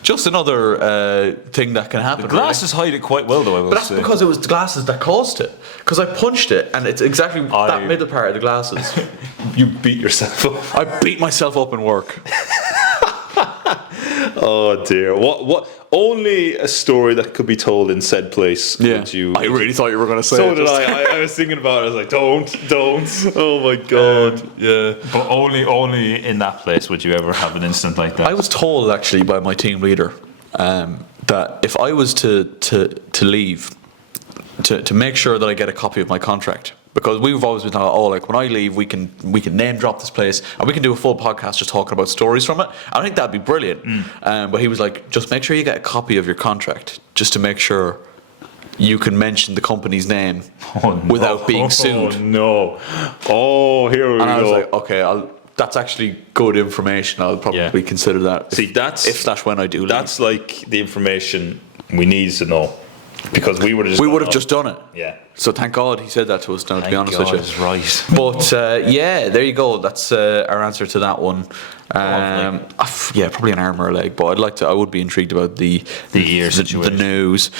just another thing that can happen. The glasses hide it quite well, though, I will But that's say. because it was the glasses that caused it. Because I punched it, and it's exactly that middle part of the glasses. You beat yourself up. I beat myself up in work. Oh dear. What? Only a story that could be told in said place. Yeah, Would you? I really thought you were going to say So it. did I. I was thinking about it. I was like, don't. Oh my god. Yeah. But only in that place would you ever have an incident like that. I was told actually by my team leader that if I was to leave, to make sure that I get a copy of my contract because we've always been thought, oh, like when I leave, we can name drop this place and we can do a full podcast just talking about stories from it. I think that'd be brilliant. But he was like, just make sure you get a copy of your contract just to make sure you can mention the company's name without being sued. Oh no! Oh, here we And I was go. like, okay, that's actually good information. I'll probably consider that. See, that's if / when I do leave. That's like the information we need to know, because we would have just done it. Yeah. So thank God he said that to us now, to be honest with you. He's right. But yeah, there you go. That's our answer to that one. Yeah, probably an arm or a leg, but I would be intrigued about the ear situation. the nose.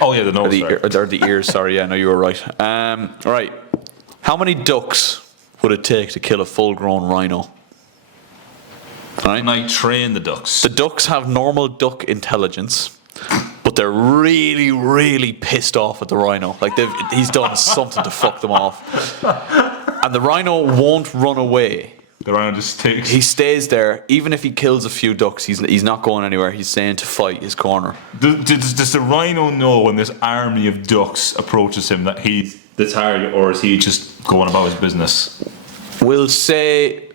Oh yeah, the nose. Or the ears. Sorry, yeah, no, you were right. Right, how many ducks would it take to kill a full-grown rhino? Right. And I train the ducks. The ducks have normal duck intelligence, but they're really, really pissed off at the rhino. Like he's done something to fuck them off, and the rhino won't run away. The rhino just takes. He stays there, even if he kills a few ducks. He's not going anywhere. He's staying to fight his corner. Does the rhino know when this army of ducks approaches him that he's the target, or is he just going about his business? We'll say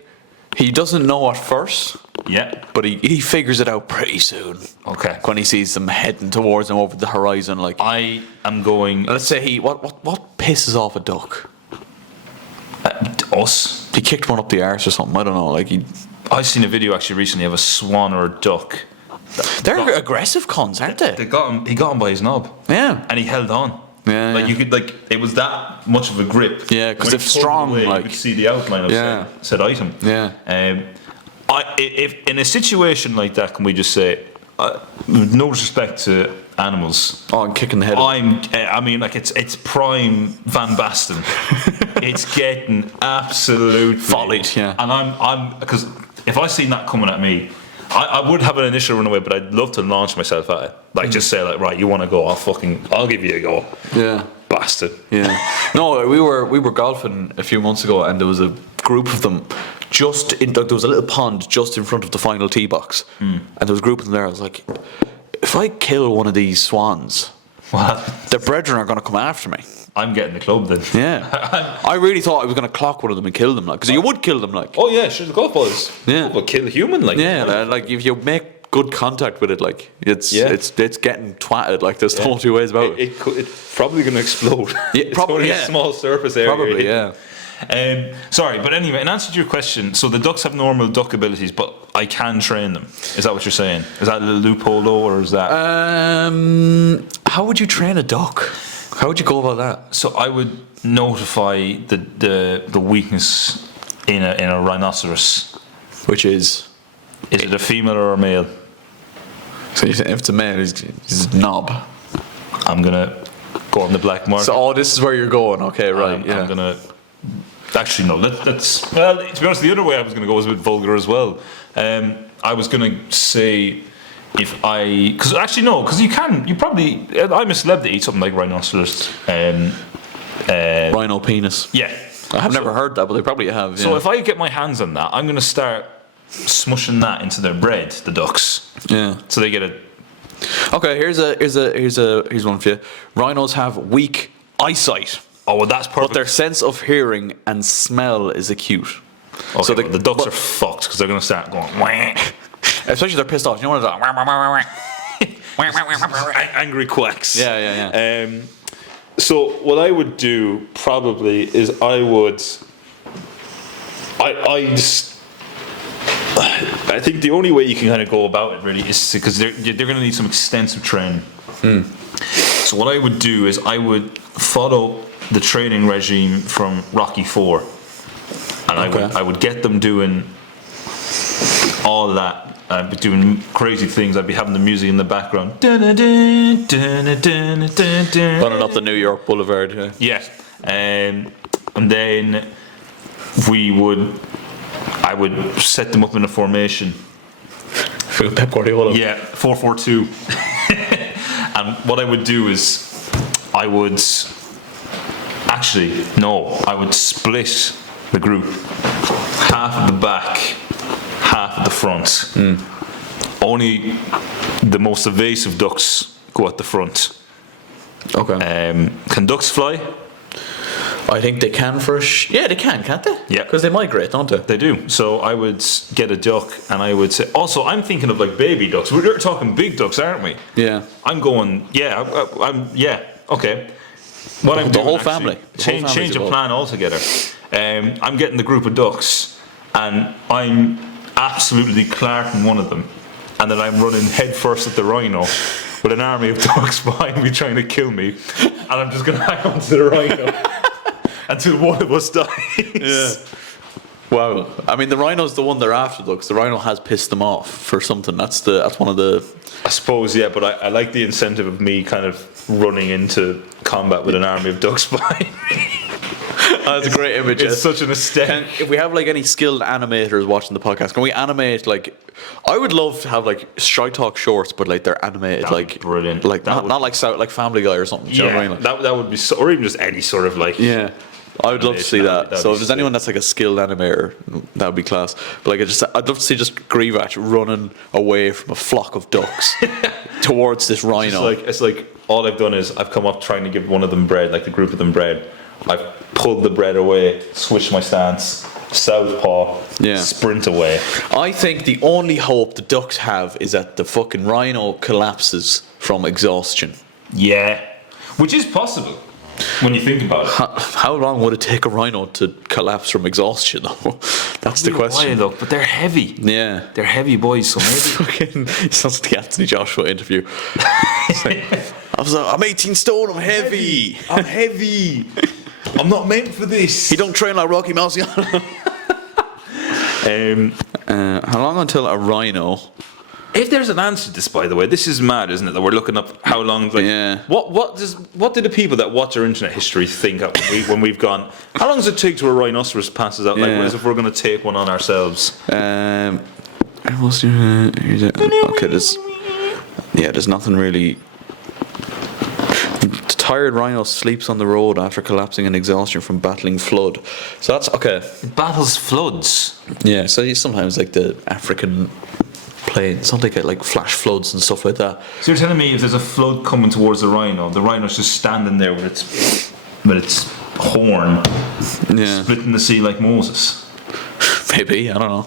he doesn't know at first. Yeah. But he figures it out pretty soon. Okay. When he sees them heading towards him over the horizon, like. I am going. Let's say what pisses off a duck? Us. He kicked one up the arse or something. I don't know. Like I seen a video actually recently of a swan or a duck. they're aggressive cons, aren't they? He got him by his knob. Yeah. And he held on. Yeah. Like you could it was that much of a grip. Yeah, 'cause When they're he pulled strong, away, like- you could see the outline of said item. Yeah. If in a situation like that, can we just say, with no disrespect to animals, Oh, and kicking the head. I mean, like it's prime Van Basten. It's getting absolute Volleyed, yeah. And I'm because if I seen that coming at me, I would have an initial runaway, but I'd love to launch myself at it. Like just say like, right, you want to go? I'll give you a go. Yeah. Bastard. Yeah. No, we were golfing a few months ago, and there was a group of them just in. Like, there was a little pond just in front of the final tee box, and there was a group of them there. I was like, if I kill one of these swans, What? their brethren are going to come after me. I'm getting the club then. Yeah. I really thought I was going to clock one of them and kill them, like, because you would kill them, like. Oh yeah, sure. The golf balls. Yeah. Will kill a human, like. Yeah, like if you make good contact with it, like it's getting twatted. Like there's no two ways about it. It's probably going to explode. Yeah, It's probably, only yeah. a small surface area. Probably, yeah. Sorry, but anyway, in answer to your question, so the ducks have normal duck abilities, but I can train them. Is that what you're saying? Is that a little loophole though, or is that? How would you train a duck? How would you go about that? So I would notify the weakness in a rhinoceros. Which is, Is it a female or a male? so if it's a man, he's a knob. I'm gonna go on the black market. So this is where you're going. Okay, right? I'm Yeah. gonna. Actually, no. That's well. To be honest, the other way I was gonna go was a bit vulgar as well. I was gonna say because you probably. I'm a celeb to eat something like rhinoceros. Rhino penis. Yeah. I have never heard that, but they probably have. So yeah. if I get my hands on that, I'm gonna start smushing that into their bread, the ducks. Yeah. So they get a. Okay, here's one for you. Rhinos have weak eyesight, Oh, well, that's but perfect. their sense of hearing and smell is acute. Okay, so the ducks are fucked because they're gonna start going. Wah. Especially if they're pissed off. You know what Angry quacks. Yeah. So what I would do probably is I think the only way you can kind of go about it really is because they're going to need some extensive training. So what I would do is I would follow the training regime from Rocky IV, and I would get them doing all that. I'd be doing crazy things. I'd be having the music in the background. Running up the New York Boulevard. Yeah. Yeah, and then I would set them up in a formation. Pep Guardiola. Yeah, 4-4-2. And what I would do is I would split the group. Half at the back, half at the front. Only the most evasive ducks go at the front. Okay. Can ducks fly? I think they can yeah, they can't they? Yeah. Because they migrate, don't they? They do. So I would get a duck, and I would say. Also, I'm thinking of like baby ducks. We're talking big ducks, aren't we? Yeah. I'm going. Yeah. I'm. Yeah. Okay. What I'm The doing, whole actually, family. The whole Change family's of involved. plan altogether. I'm getting the group of ducks, and I'm absolutely clarking one of them, and then I'm running head first at the rhino with an army of ducks behind me trying to kill me, and I'm just going to hang on to the rhino until one of us dies. Yeah. Wow. I mean, the rhino's the one they're after, though, because the rhino has pissed them off for something. That's one of the. I suppose, yeah, but I like the incentive of me kind of running into combat with an army of ducks behind me. That's a great image. It's such an aesthetic. If we have like any skilled animators watching the podcast, can we animate like? I would love to have like ShiteTalk shorts, but like they're animated, That'd like be brilliant. like That would not like Family Guy or something. Do you know what I mean? that would be so, or even just any sort of like. Yeah, I would love to see That'd that. be So if sick. there's anyone that's like a skilled animator, that would be class. But like, I'd love to see just GRZYWACZ running away from a flock of ducks towards this rhino. It's like all I've done is I've come up trying to give one of them bread, like the group of them bread. I've pulled the bread away, switched my stance, southpaw, Yeah. sprint away. I think the only hope the ducks have is that the fucking rhino collapses from exhaustion. Yeah, which is possible when you think about it. How long would it take a rhino to collapse from exhaustion, though? That's the question. Look, but they're heavy. Yeah. They're heavy boys, so maybe. Fucking sounds like the Anthony Joshua interview. It's like, I'm 18 stone, I'm heavy. I'm heavy. I'm not meant for this. He don't train like Rocky Marciano. How long until a rhino? If there's an answer to this, by the way, this is mad, isn't it? That we're looking up how long. Like, Yeah. What do the people that watch our internet history think of when we've gone? How long does it take till a rhinoceros passes out? Like, Yeah. as if we're going to take one on ourselves? Okay, there's nothing really. The tired rhino sleeps on the road after collapsing in exhaustion from battling flood. So that's okay. It battles floods. Yeah, so sometimes like the African plains, don't they get like flash floods and stuff like that? So you're telling me if there's a flood coming towards the rhino's just standing there with its horn, Yeah, splitting the sea like Moses? maybe, I don't know.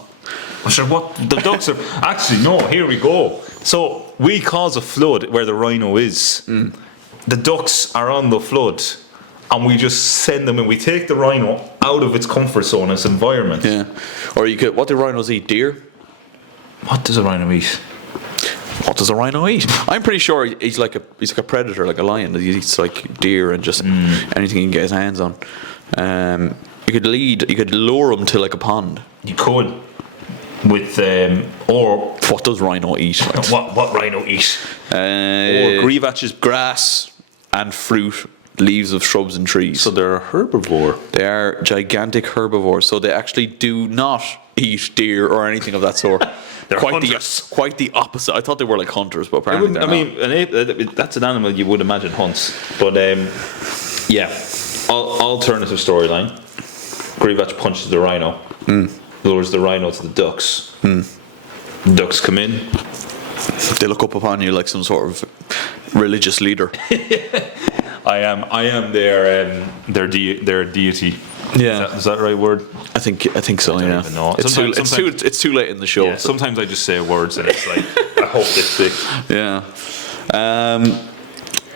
I'm sure what the ducks are. Actually, no. Here we go. So we cause a flood where the rhino is. The ducks are on the flood, and we just send them, and we take the rhino out of its comfort zone, its environment. Yeah, or you could. What do rhinos eat? Deer. What does a rhino eat? What does a rhino eat? I'm pretty sure he's like a predator, like a lion. He eats like deer and just anything he can get his hands on. You could lure him to like a pond. You could, with or What does rhino eat? what rhino eat? GRZYWACZ grass and fruit, leaves of shrubs and trees. So they're a herbivore. They are gigantic herbivores, so they actually do not eat deer or anything of that sort. They're quite hunters. quite the opposite. I thought they were like hunters, but apparently they're I not. mean, an ape, that's an animal you would imagine hunts. But yeah, alternative storyline. GRZYWACZ punches the rhino, lures the rhino to the ducks. Ducks come in. They look up upon you like some sort of religious leader. I am their deity. Yeah. Is that the right word? I think so. Yeah. even know. It's too late in the show. Yeah. Sometimes I just say words and it's like I hope they stick. Yeah.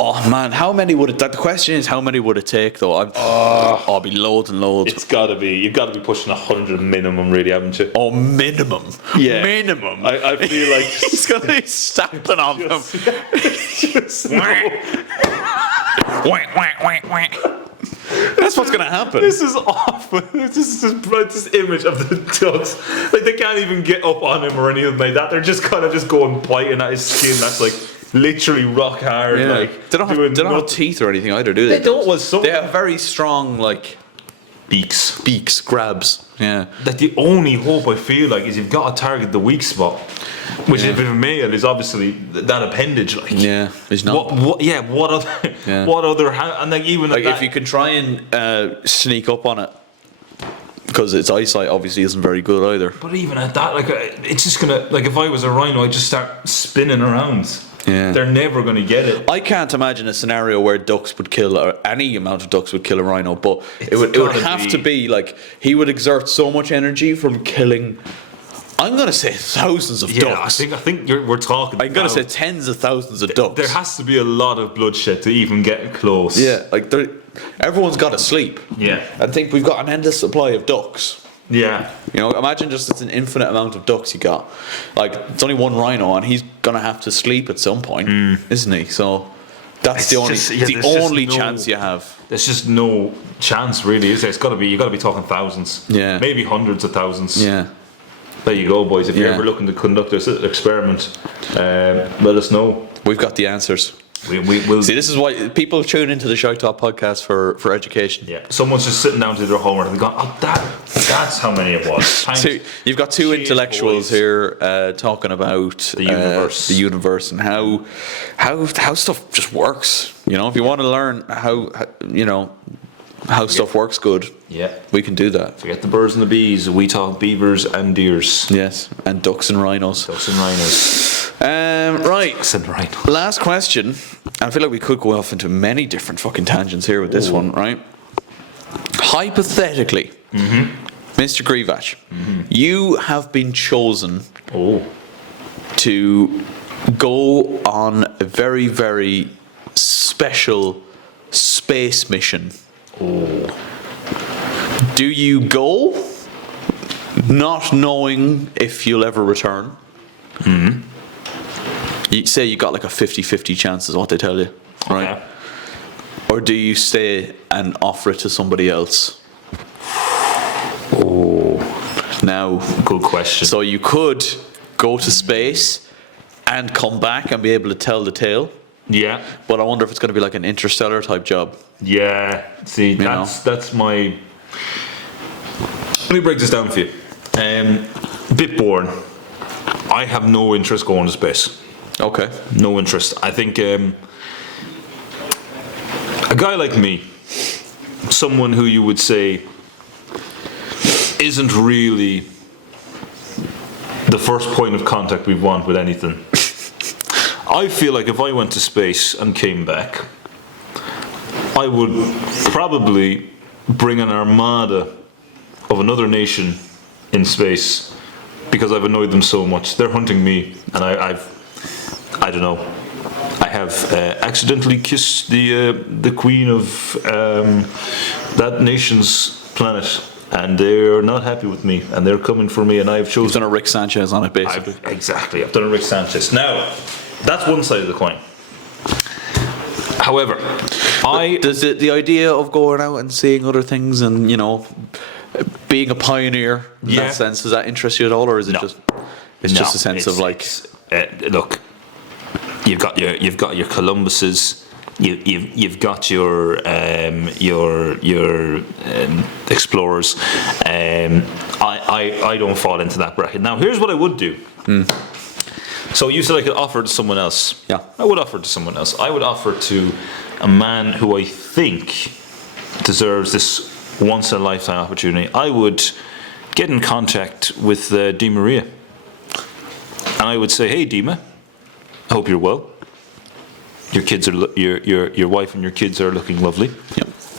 Oh man, how many would it? The question is, how many would it take though? I'll be loads and loads. It's got to be. You've got to be pushing 100 minimum, really, haven't you? Oh, minimum. Yeah. Minimum. I feel like He's gonna be stamping on them. That's what's gonna happen. This is awful. This image of the ducks. Like they can't even get up on him or anything like that. They're just kind of just going biting at his skin. That's like literally rock hard. Yeah. Like They don't have teeth or anything either, do they? They don't. Well, some They have very strong like beaks. grabs. Yeah. Like the only hope I feel like is you've got to target the weak spot, which if a male is obviously that appendage. Like He's not. What other? Yeah. What other? And like even Like that, if you can try and sneak up on it, because its eyesight obviously isn't very good either. But even at that, like it's just gonna like if I was a rhino, I'd just start spinning around. Yeah. They're never going to get it. I can't imagine a scenario where ducks would kill, or any amount of ducks would kill a rhino, but it would gotta have be- to be like he would exert so much energy from killing. I'm gonna say thousands of Yeah, ducks. I think we're talking. I'm gonna say about- tens of thousands of ducks. there has to be a lot of bloodshed to even get close. Yeah, like everyone's got to sleep. Yeah. I think we've got an endless supply of ducks. Yeah. You know, imagine just it's an infinite amount of ducks you got. Like it's only one rhino, and he's gonna have to sleep at some point, isn't he? So that's the only there's just no- chance you have. There's just no chance, really, is there? It's got to be. You got to be talking thousands. Yeah. Maybe hundreds of thousands. Yeah. There you go, boys. If you're Yeah. ever looking to conduct this experiment, let us know. We've got the answers. We'll See, this is why people tune into the ShiteTalk podcast for education. Yeah. Someone's just sitting down to do their homework and gone, oh, that's how many it was. Thanks. You've got two Cheers, intellectuals boys. here talking about The universe. and how stuff just works. You know, if you want to learn how stuff works good, Yeah. we can do that. Forget the birds and the bees. We talk beavers and deers. Yes, and ducks and rhinos. Ducks and rhinos. Right. Ducks and rhinos. Last question. I feel like we could go off into many different fucking tangents here with this one, right? Hypothetically, Mr. GRZYWACZ, you have been chosen Oh. to go on a very, very special space mission. Oh. Do you go not knowing if you'll ever return? You say you got like a 50-50 chance is what they tell you, right? Okay. Or do you stay and offer it to somebody else? Oh. Now, Good question. so you could go to space and come back and be able to tell the tale, Yeah. but I wonder if it's going to be like an interstellar type job. Yeah. See, know. that's my. Let me break this down for you. A bit boring. I have no interest going to space. Okay. No interest. I think a guy like me, someone who you would say isn't really the first point of contact we want with anything. I feel like if I went to space and came back, I would probably bring an armada of another nation in space because I've annoyed them so much. They're hunting me, and I don't know. I have accidentally kissed the queen of that nation's planet, and they're not happy with me, and they're coming for me, and I've You've chosen. done a Rick Sanchez on it, basically. Exactly. I've done a Rick Sanchez. Now, that's one side of the coin. However, Does the idea of going out and seeing other things and, you know, being a pioneer in Yeah. that sense, does that interest you at all, or is it No. just a sense of like look, you've got your Columbuses, you've got your explorers. I don't fall into that bracket. Now, here's what I would do. So you said I could offer to someone else. Yeah. I would offer to someone else. I would offer to a man who I think deserves this once in a lifetime opportunity. I would get in contact with Di Maria, and I would say, "Hey, Dima, I hope you're well. Your kids are your wife and your kids are looking lovely.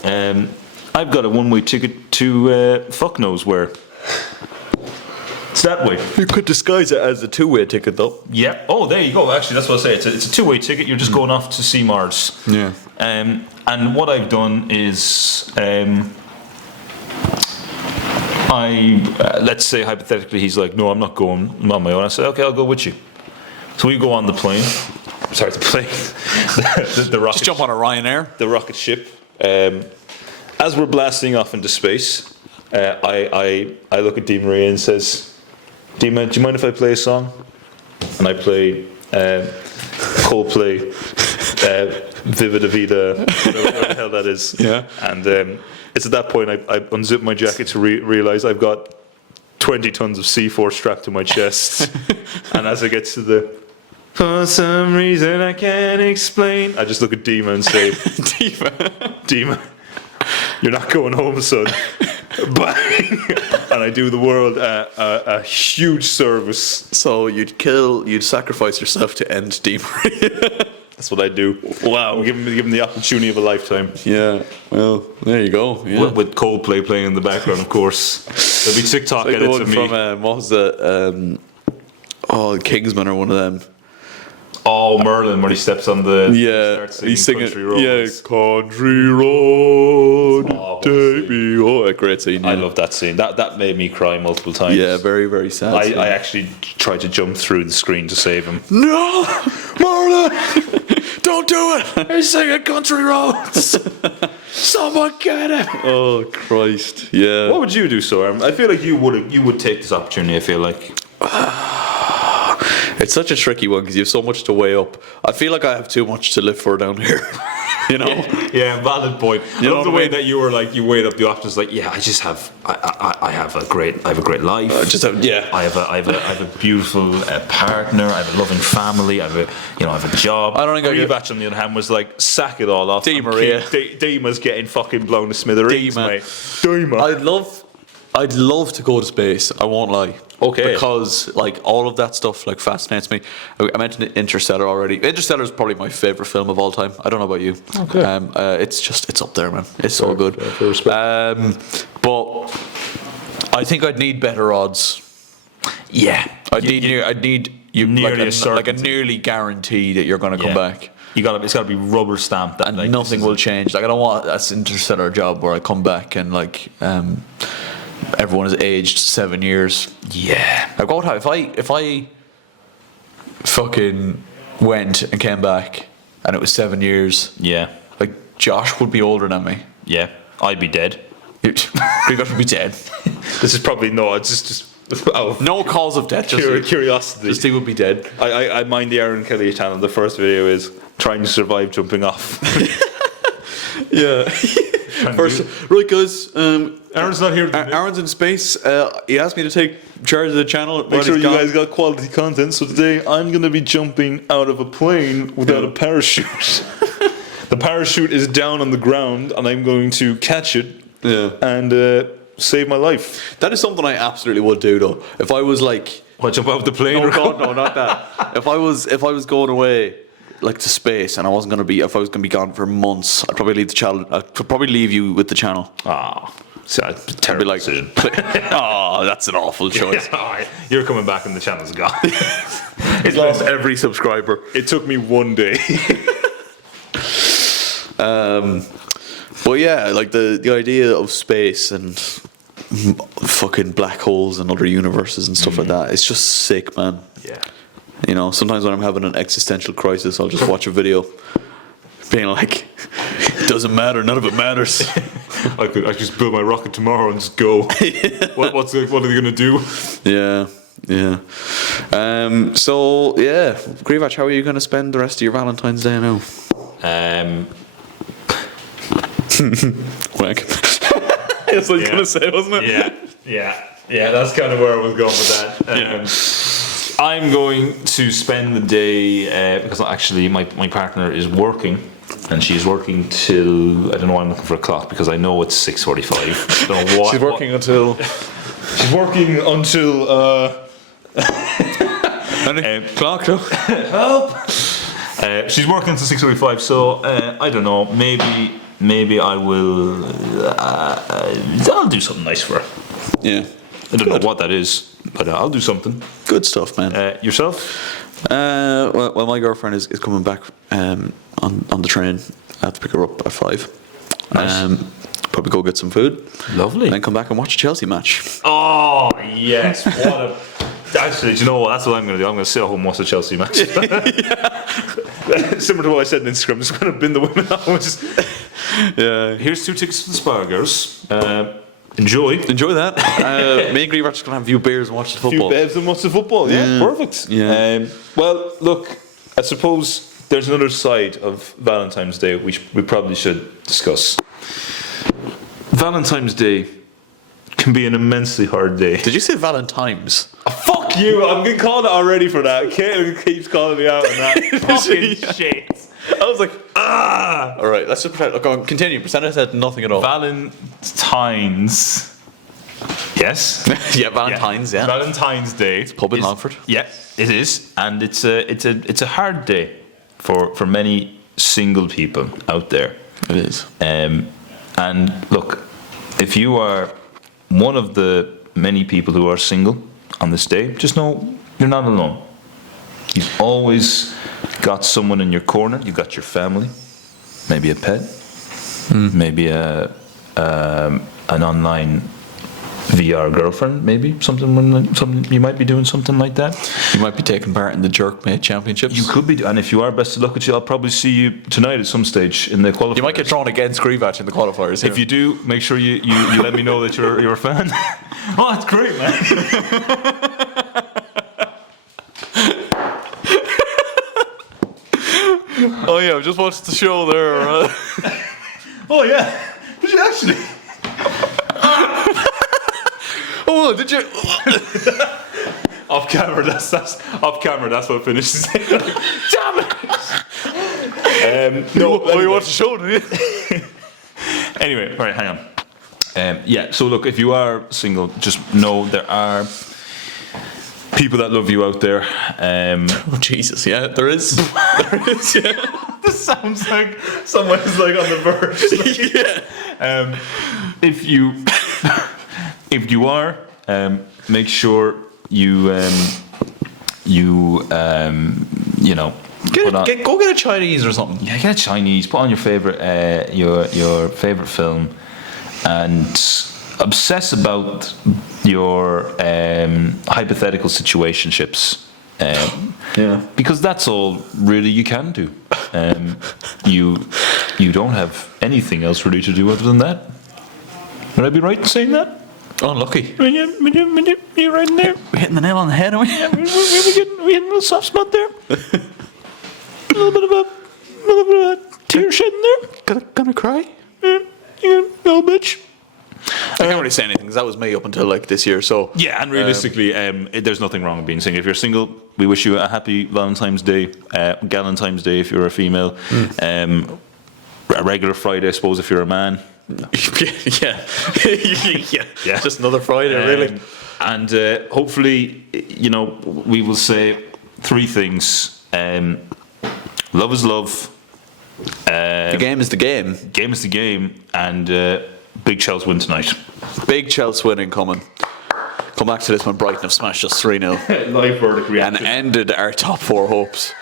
I've got a one-way ticket to fuck knows where. It's that way. you could disguise it as a two-way ticket, though. Yeah. Oh, there you go. Actually, that's what I say. It's a two-way ticket. You're just going off to see Mars. Yeah. And what I've done is, let's say hypothetically, he's like, "No, I'm not going. I'm on my own." I said, "Okay, I'll go with you." So we go on the plane. Sorry, the plane. the rocket. Just jump on a Ryanair. The rocket ship. As we're blasting off into space, I look at Di Maria and says, "Dima, do you mind if I play a song?" And I play Coldplay, Viva La Vida, whatever the hell that is. Yeah. And it's at that point I unzip my jacket to realise I've got 20 tons of C4 strapped to my chest. And as I get to the "For some reason I can't explain," I just look at Dima and say, "Dima, You're not going home, son. Bang! And I do the world a huge service. So you'd sacrifice yourself to end deemery. That's what I do. Wow. Give him the opportunity of a lifetime. Yeah, well, there you go. Yeah. With Coldplay playing in the background, of course. There'll be TikTok Like the edits one of me. from, what was it? Kingsman or one of them. Oh, Merlin, when he steps on the... Yeah, starts he's singing. Country Roads. Yeah, Country Road, Oh, what a take me. Oh, a great scene. I Yeah. love that scene. That made me cry multiple times. Yeah, very, very sad. scene. I actually tried to jump through the screen to save him. No, Marla, don't do it. He's singing Country Roads. Someone get it. Oh Christ! Yeah. What would you do, Soren? I feel like you would take this opportunity. I feel like. It's such a tricky one because you have so much to weigh up. I feel like I have too much to live for down here. You know? Yeah, valid point. You I know love the what I way mean? that you were like you weighed up the options. Like, yeah, I have a great life. Yeah. I have a beautiful partner. I have a loving family. I have a job. I don't think I could- Batch on the other hand was like, sack it all off. Di Maria. Dima's getting fucking blown to smithereens, Dima. mate. Dima. I'd love to go to space. I won't lie. Okay. Because like all of that stuff like fascinates me. I mentioned Interstellar already. Interstellar is probably my favorite film of all time. I don't know about you. Okay. It's up there, man. It's so good. fair respect. But I think I'd need better odds. Yeah. I'd need you Nearly a like a certainty. nearly guarantee that you're going to come back. It's got to be rubber stamped. That And like, nothing will change. Like I don't want that Interstellar job where I come back and like everyone has aged 7 years. Yeah. Like what would if I fucking went and came back and it was 7 years? Yeah. Like Josh would be older than me. Yeah. I'd be dead. Josh would be dead. This is probably it's just No cause of death. Just curiosity. Just he would be dead. I mind the Aaron Kelly channel. The first video is trying to survive jumping off. Yeah. First, right, guys. Aaron's not here. Aaron's in space. He asked me to take charge of the channel. Make sure you guys got quality content. So today I'm going to be jumping out of a plane without a parachute. The parachute is down on the ground, and I'm going to catch it and save my life. That is something I absolutely would do, though. If I was like, Jump out of the plane? no, God, no, not that. If I was going away like to space, and if I was going to be gone for months, I'd probably leave the channel. I'd probably leave you with the channel. Ah, I'd be terrible like, decision. oh, that's an awful choice. Alright, you're coming back and the channel's gone. It's lost every subscriber. It took me one day. But yeah, like the idea of space and fucking black holes and other universes and stuff like that, it's just sick, man. Yeah. You know, sometimes when I'm having an existential crisis, I'll just watch a video being like, it doesn't matter, none of it matters. I could just build my rocket tomorrow and just go. What are they going to do? Yeah. So, yeah, GRZYWACZ, how are you going to spend the rest of your Valentine's Day now? Wank. That's what you're going to say, wasn't it? Yeah. That's kind of where I was going with that. I'm going to spend the day because actually my partner is working, and she's working till I don't know why I'm looking for a clock because I know it's 6:45. Don't know what. She's working until... She's working until. Clock, though. Help! She's working until 6:45, so I don't know. Maybe I will. I'll do something nice for her. Yeah. I don't know what that is, but I'll do something. Good stuff, man. Yourself? Well, my girlfriend is coming back on the train. I have to pick her up at 5. Nice. Probably go get some food. Lovely. And then come back and watch a Chelsea match. Oh yes! What a. Actually, do you know what? That's what I'm going to do. I'm going to sit at home and watch the Chelsea match. Similar to what I said on Instagram, I'm just going to bin the women out. Yeah. Here's 2 tickets to the Spargers. Enjoy. Enjoy that. Me and Green are just going to have a few beers and watch the football. Few babes and watch the football. Yeah, perfect. Yeah. Well, look, I suppose there's another side of Valentine's Day we probably should discuss. Valentine's Day can be an immensely hard day. Did you say Valentine's? Fuck you! I'm getting called out already for that. Caitlin keeps calling me out on that. Fucking shit. I was like, All right, let's just pretend. Look, on, continue. Pretend I said nothing at all. Valentine's. Yes. Yeah, Valentine's. Yeah. Valentine's Day. It's pub in Longford. Yeah, it is, and it's a hard day for many single people out there. It is. And look, if you are one of the many people who are single on this day, just know you're not alone. You've always got someone in your corner. You've got your family, maybe a pet, maybe an online VR girlfriend, maybe something you might be doing something like that. You might be taking part in the Jerkmate Championships. You could be, and if you are, best of luck with you. I'll probably see you tonight at some stage in the qualifiers. You might get drawn against GRZYWACZ in the qualifiers. If you do, make sure you let me know that you're a fan. Oh, that's great, man. Oh yeah, I just watched the show there. Oh yeah, did you actually? Oh, did you? Off camera, that's off camera. That's what finishes it. Damn it! No, you watched the show, did you? Anyway, all right, hang on. Yeah, so look, if you are single, just know there are people that love you out there. Oh Jesus, yeah, there is. There is, yeah. This sounds like someone's like on the verge. Yeah. If you are, make sure you know. Go get a Chinese or something. Yeah, get a Chinese. Put on your favorite your favorite film, and obsess about your hypothetical situationships. Yeah. Because that's all really you can do. You don't have anything else really to do other than that. Would I be right in saying that? Unlucky. You're right in there. We're hitting the nail on the head, aren't we? We getting a little soft spot there. A little bit of a tear shedding there. Gonna cry? You little bitch. I can't really say anything because that was me up until like this year. So Yeah, and realistically, there's nothing wrong with being single. If you're single, we wish you a happy Valentine's Day, Galentine's Day if you're a female, a regular Friday, I suppose, if you're a man. yeah. Just another Friday, really. And hopefully, we will say three things. Love is love. The game is the game. Game is the game. And big Chelsea win tonight. Big Chelsea winning coming. Come back to this when Brighton have smashed us 3-0 Live verdict and reaction. ended our top four hopes.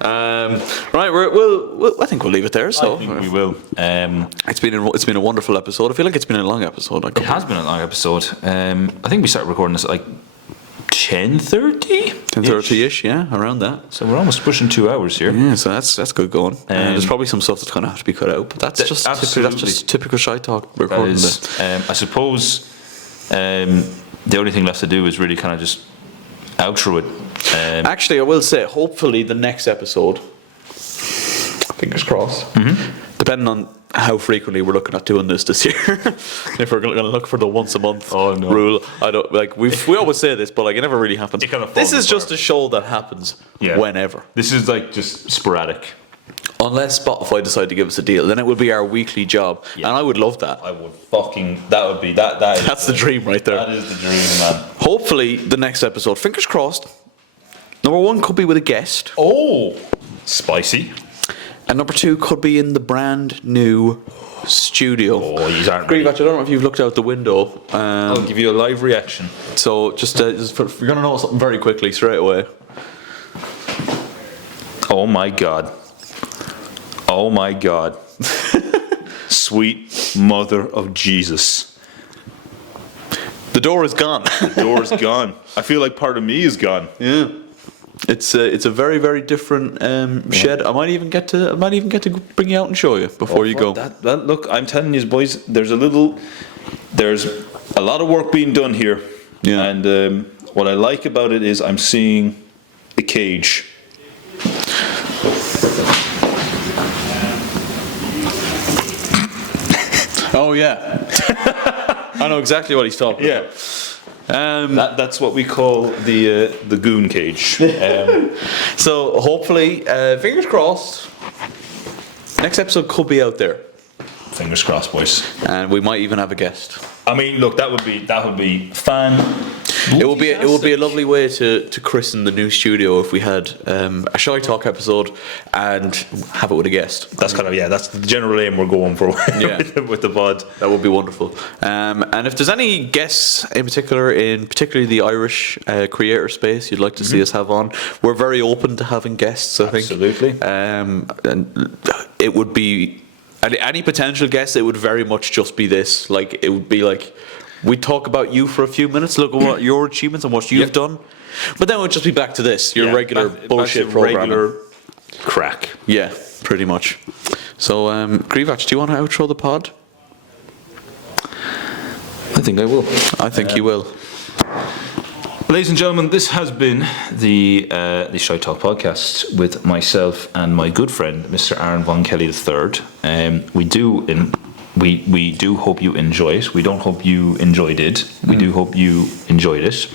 Right, I think we'll leave it there. So I think we will. it's been a wonderful episode. I feel like it's been a long episode. It has been a long episode. I think we started recording this at like 10:30? 10:30ish, yeah, around that. So we're almost pushing 2 hours here. Yeah, so that's good going. There's probably some stuff that's going to have to be cut out, but that's just typical ShiteTalk recording That is, I suppose the only thing left to do is really kind of just outro it. Actually, I will say, hopefully the next episode, fingers crossed, depending on how frequently we're looking at doing this year. If we're going to look for the once a month rule, I don't like. We always say this, but like it never really happens. It kind of This falls is just a show that happens whenever, This is like just sporadic. unless Spotify decide to give us a deal. Then it would be our weekly job, and I would love that. I would that would be that. That's the dream right there. That is the dream, man. Hopefully, the next episode, fingers crossed. Number one could be with a guest. Oh, spicy. And number two could be in the brand new studio. Oh, these aren't ready. GRZYWACZ, I don't know if you've looked out the window. I'll give you a live reaction. So just we're going to know something very quickly, straight away. Oh my God. Oh my God. Sweet mother of Jesus. The door is gone. The door is gone. I feel like part of me is gone. Yeah. It's a very, very different shed. I might even get to bring you out and show you before you go. That, look, I'm telling you, boys, there's a lot of work being done here. Yeah. And what I like about it is I'm seeing a cage. Oh yeah. I know exactly what he's talking about. That's what we call the goon cage. So hopefully, fingers crossed, Next episode could be out there, Fingers crossed, boys. and we might even have a guest. I mean, look, that would be fun. It would be a lovely way to christen the new studio if we had a ShiteTalk episode and have it with a guest. That's that's the general aim we're going for with the pod. That would be wonderful. And if there's any guests in particularly the Irish creator space you'd like to see us have on, we're very open to having guests, I think. Absolutely. And it would be any potential guest, it would very much just be this. Like, it would be like, we'd talk about you for a few minutes, look at what your achievements and what you've done. But then we'd just be back to this, your regular bullshit programming. Regular crack. Yeah, pretty much. So, GRZYWACZ, do you want to outro the pod? I think I will. I think you will. Ladies and gentlemen, this has been the ShiteTalk podcast with myself and my good friend, Mr. Aaron Von Kelly III. We do hope you enjoy it. We don't hope you enjoyed it. We do hope you enjoyed it.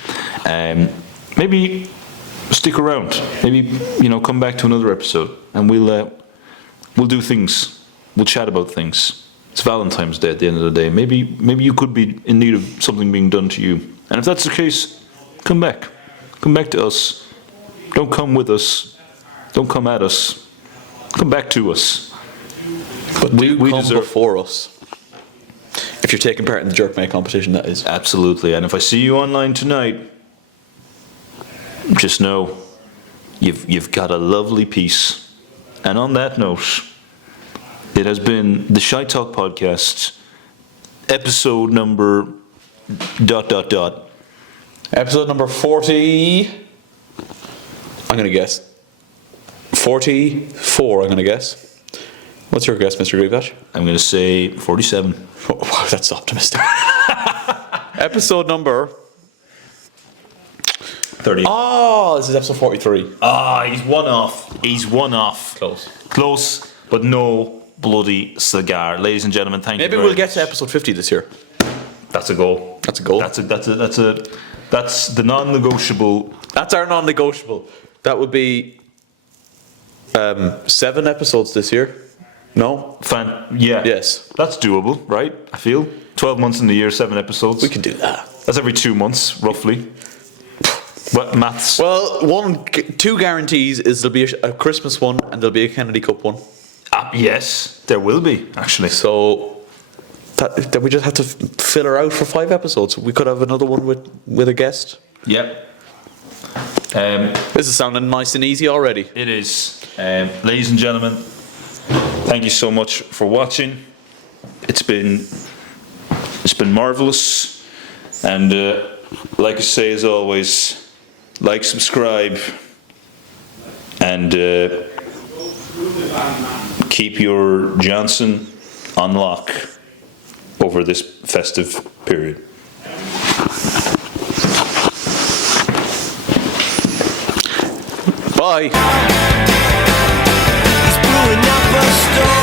Maybe stick around. Maybe come back to another episode, and we'll do things. We'll chat about things. It's Valentine's Day at the end of the day. Maybe you could be in need of something being done to you, and if that's the case, come back. Come back to us. Don't come with us. Don't come at us. Come back to us. But we come deserve before us. If you're taking part in the Jerkmate competition, that is. Absolutely. And if I see you online tonight, just know you've got a lovely piece. And on that note, it has been the ShiteTalk podcast, episode number ... Episode number 40. I'm going to guess. 44, I'm going to guess. What's your guess, Mr. GRZYWACZ? I'm going to say 47. Wow, that's optimistic. Episode number 30. Oh, this is episode 43. He's one off. He's one off. Close, but no bloody cigar. Ladies and gentlemen, thank you. Maybe we'll get to episode 50 this year. That's a goal. That's a goal. That's the non-negotiable. That's our non-negotiable. That would be 7 episodes this year. No? Yes. That's doable, right? I feel 12 months in the year, 7 episodes. We can do that. That's every 2 months, roughly. What maths? Well, 2 guarantees is there'll be a Christmas one and there'll be a Kennedy Cup one. Yes, there will be actually. So that we just have to fill her out for 5 episodes. We could have another one with a guest. Yep. This is sounding nice and easy already. It is. Ladies and gentlemen, thank you so much for watching. It's been marvelous, and like I say as always, like, subscribe, and keep your Johnson on lock over this festive period. Bye. It's brewing up a storm.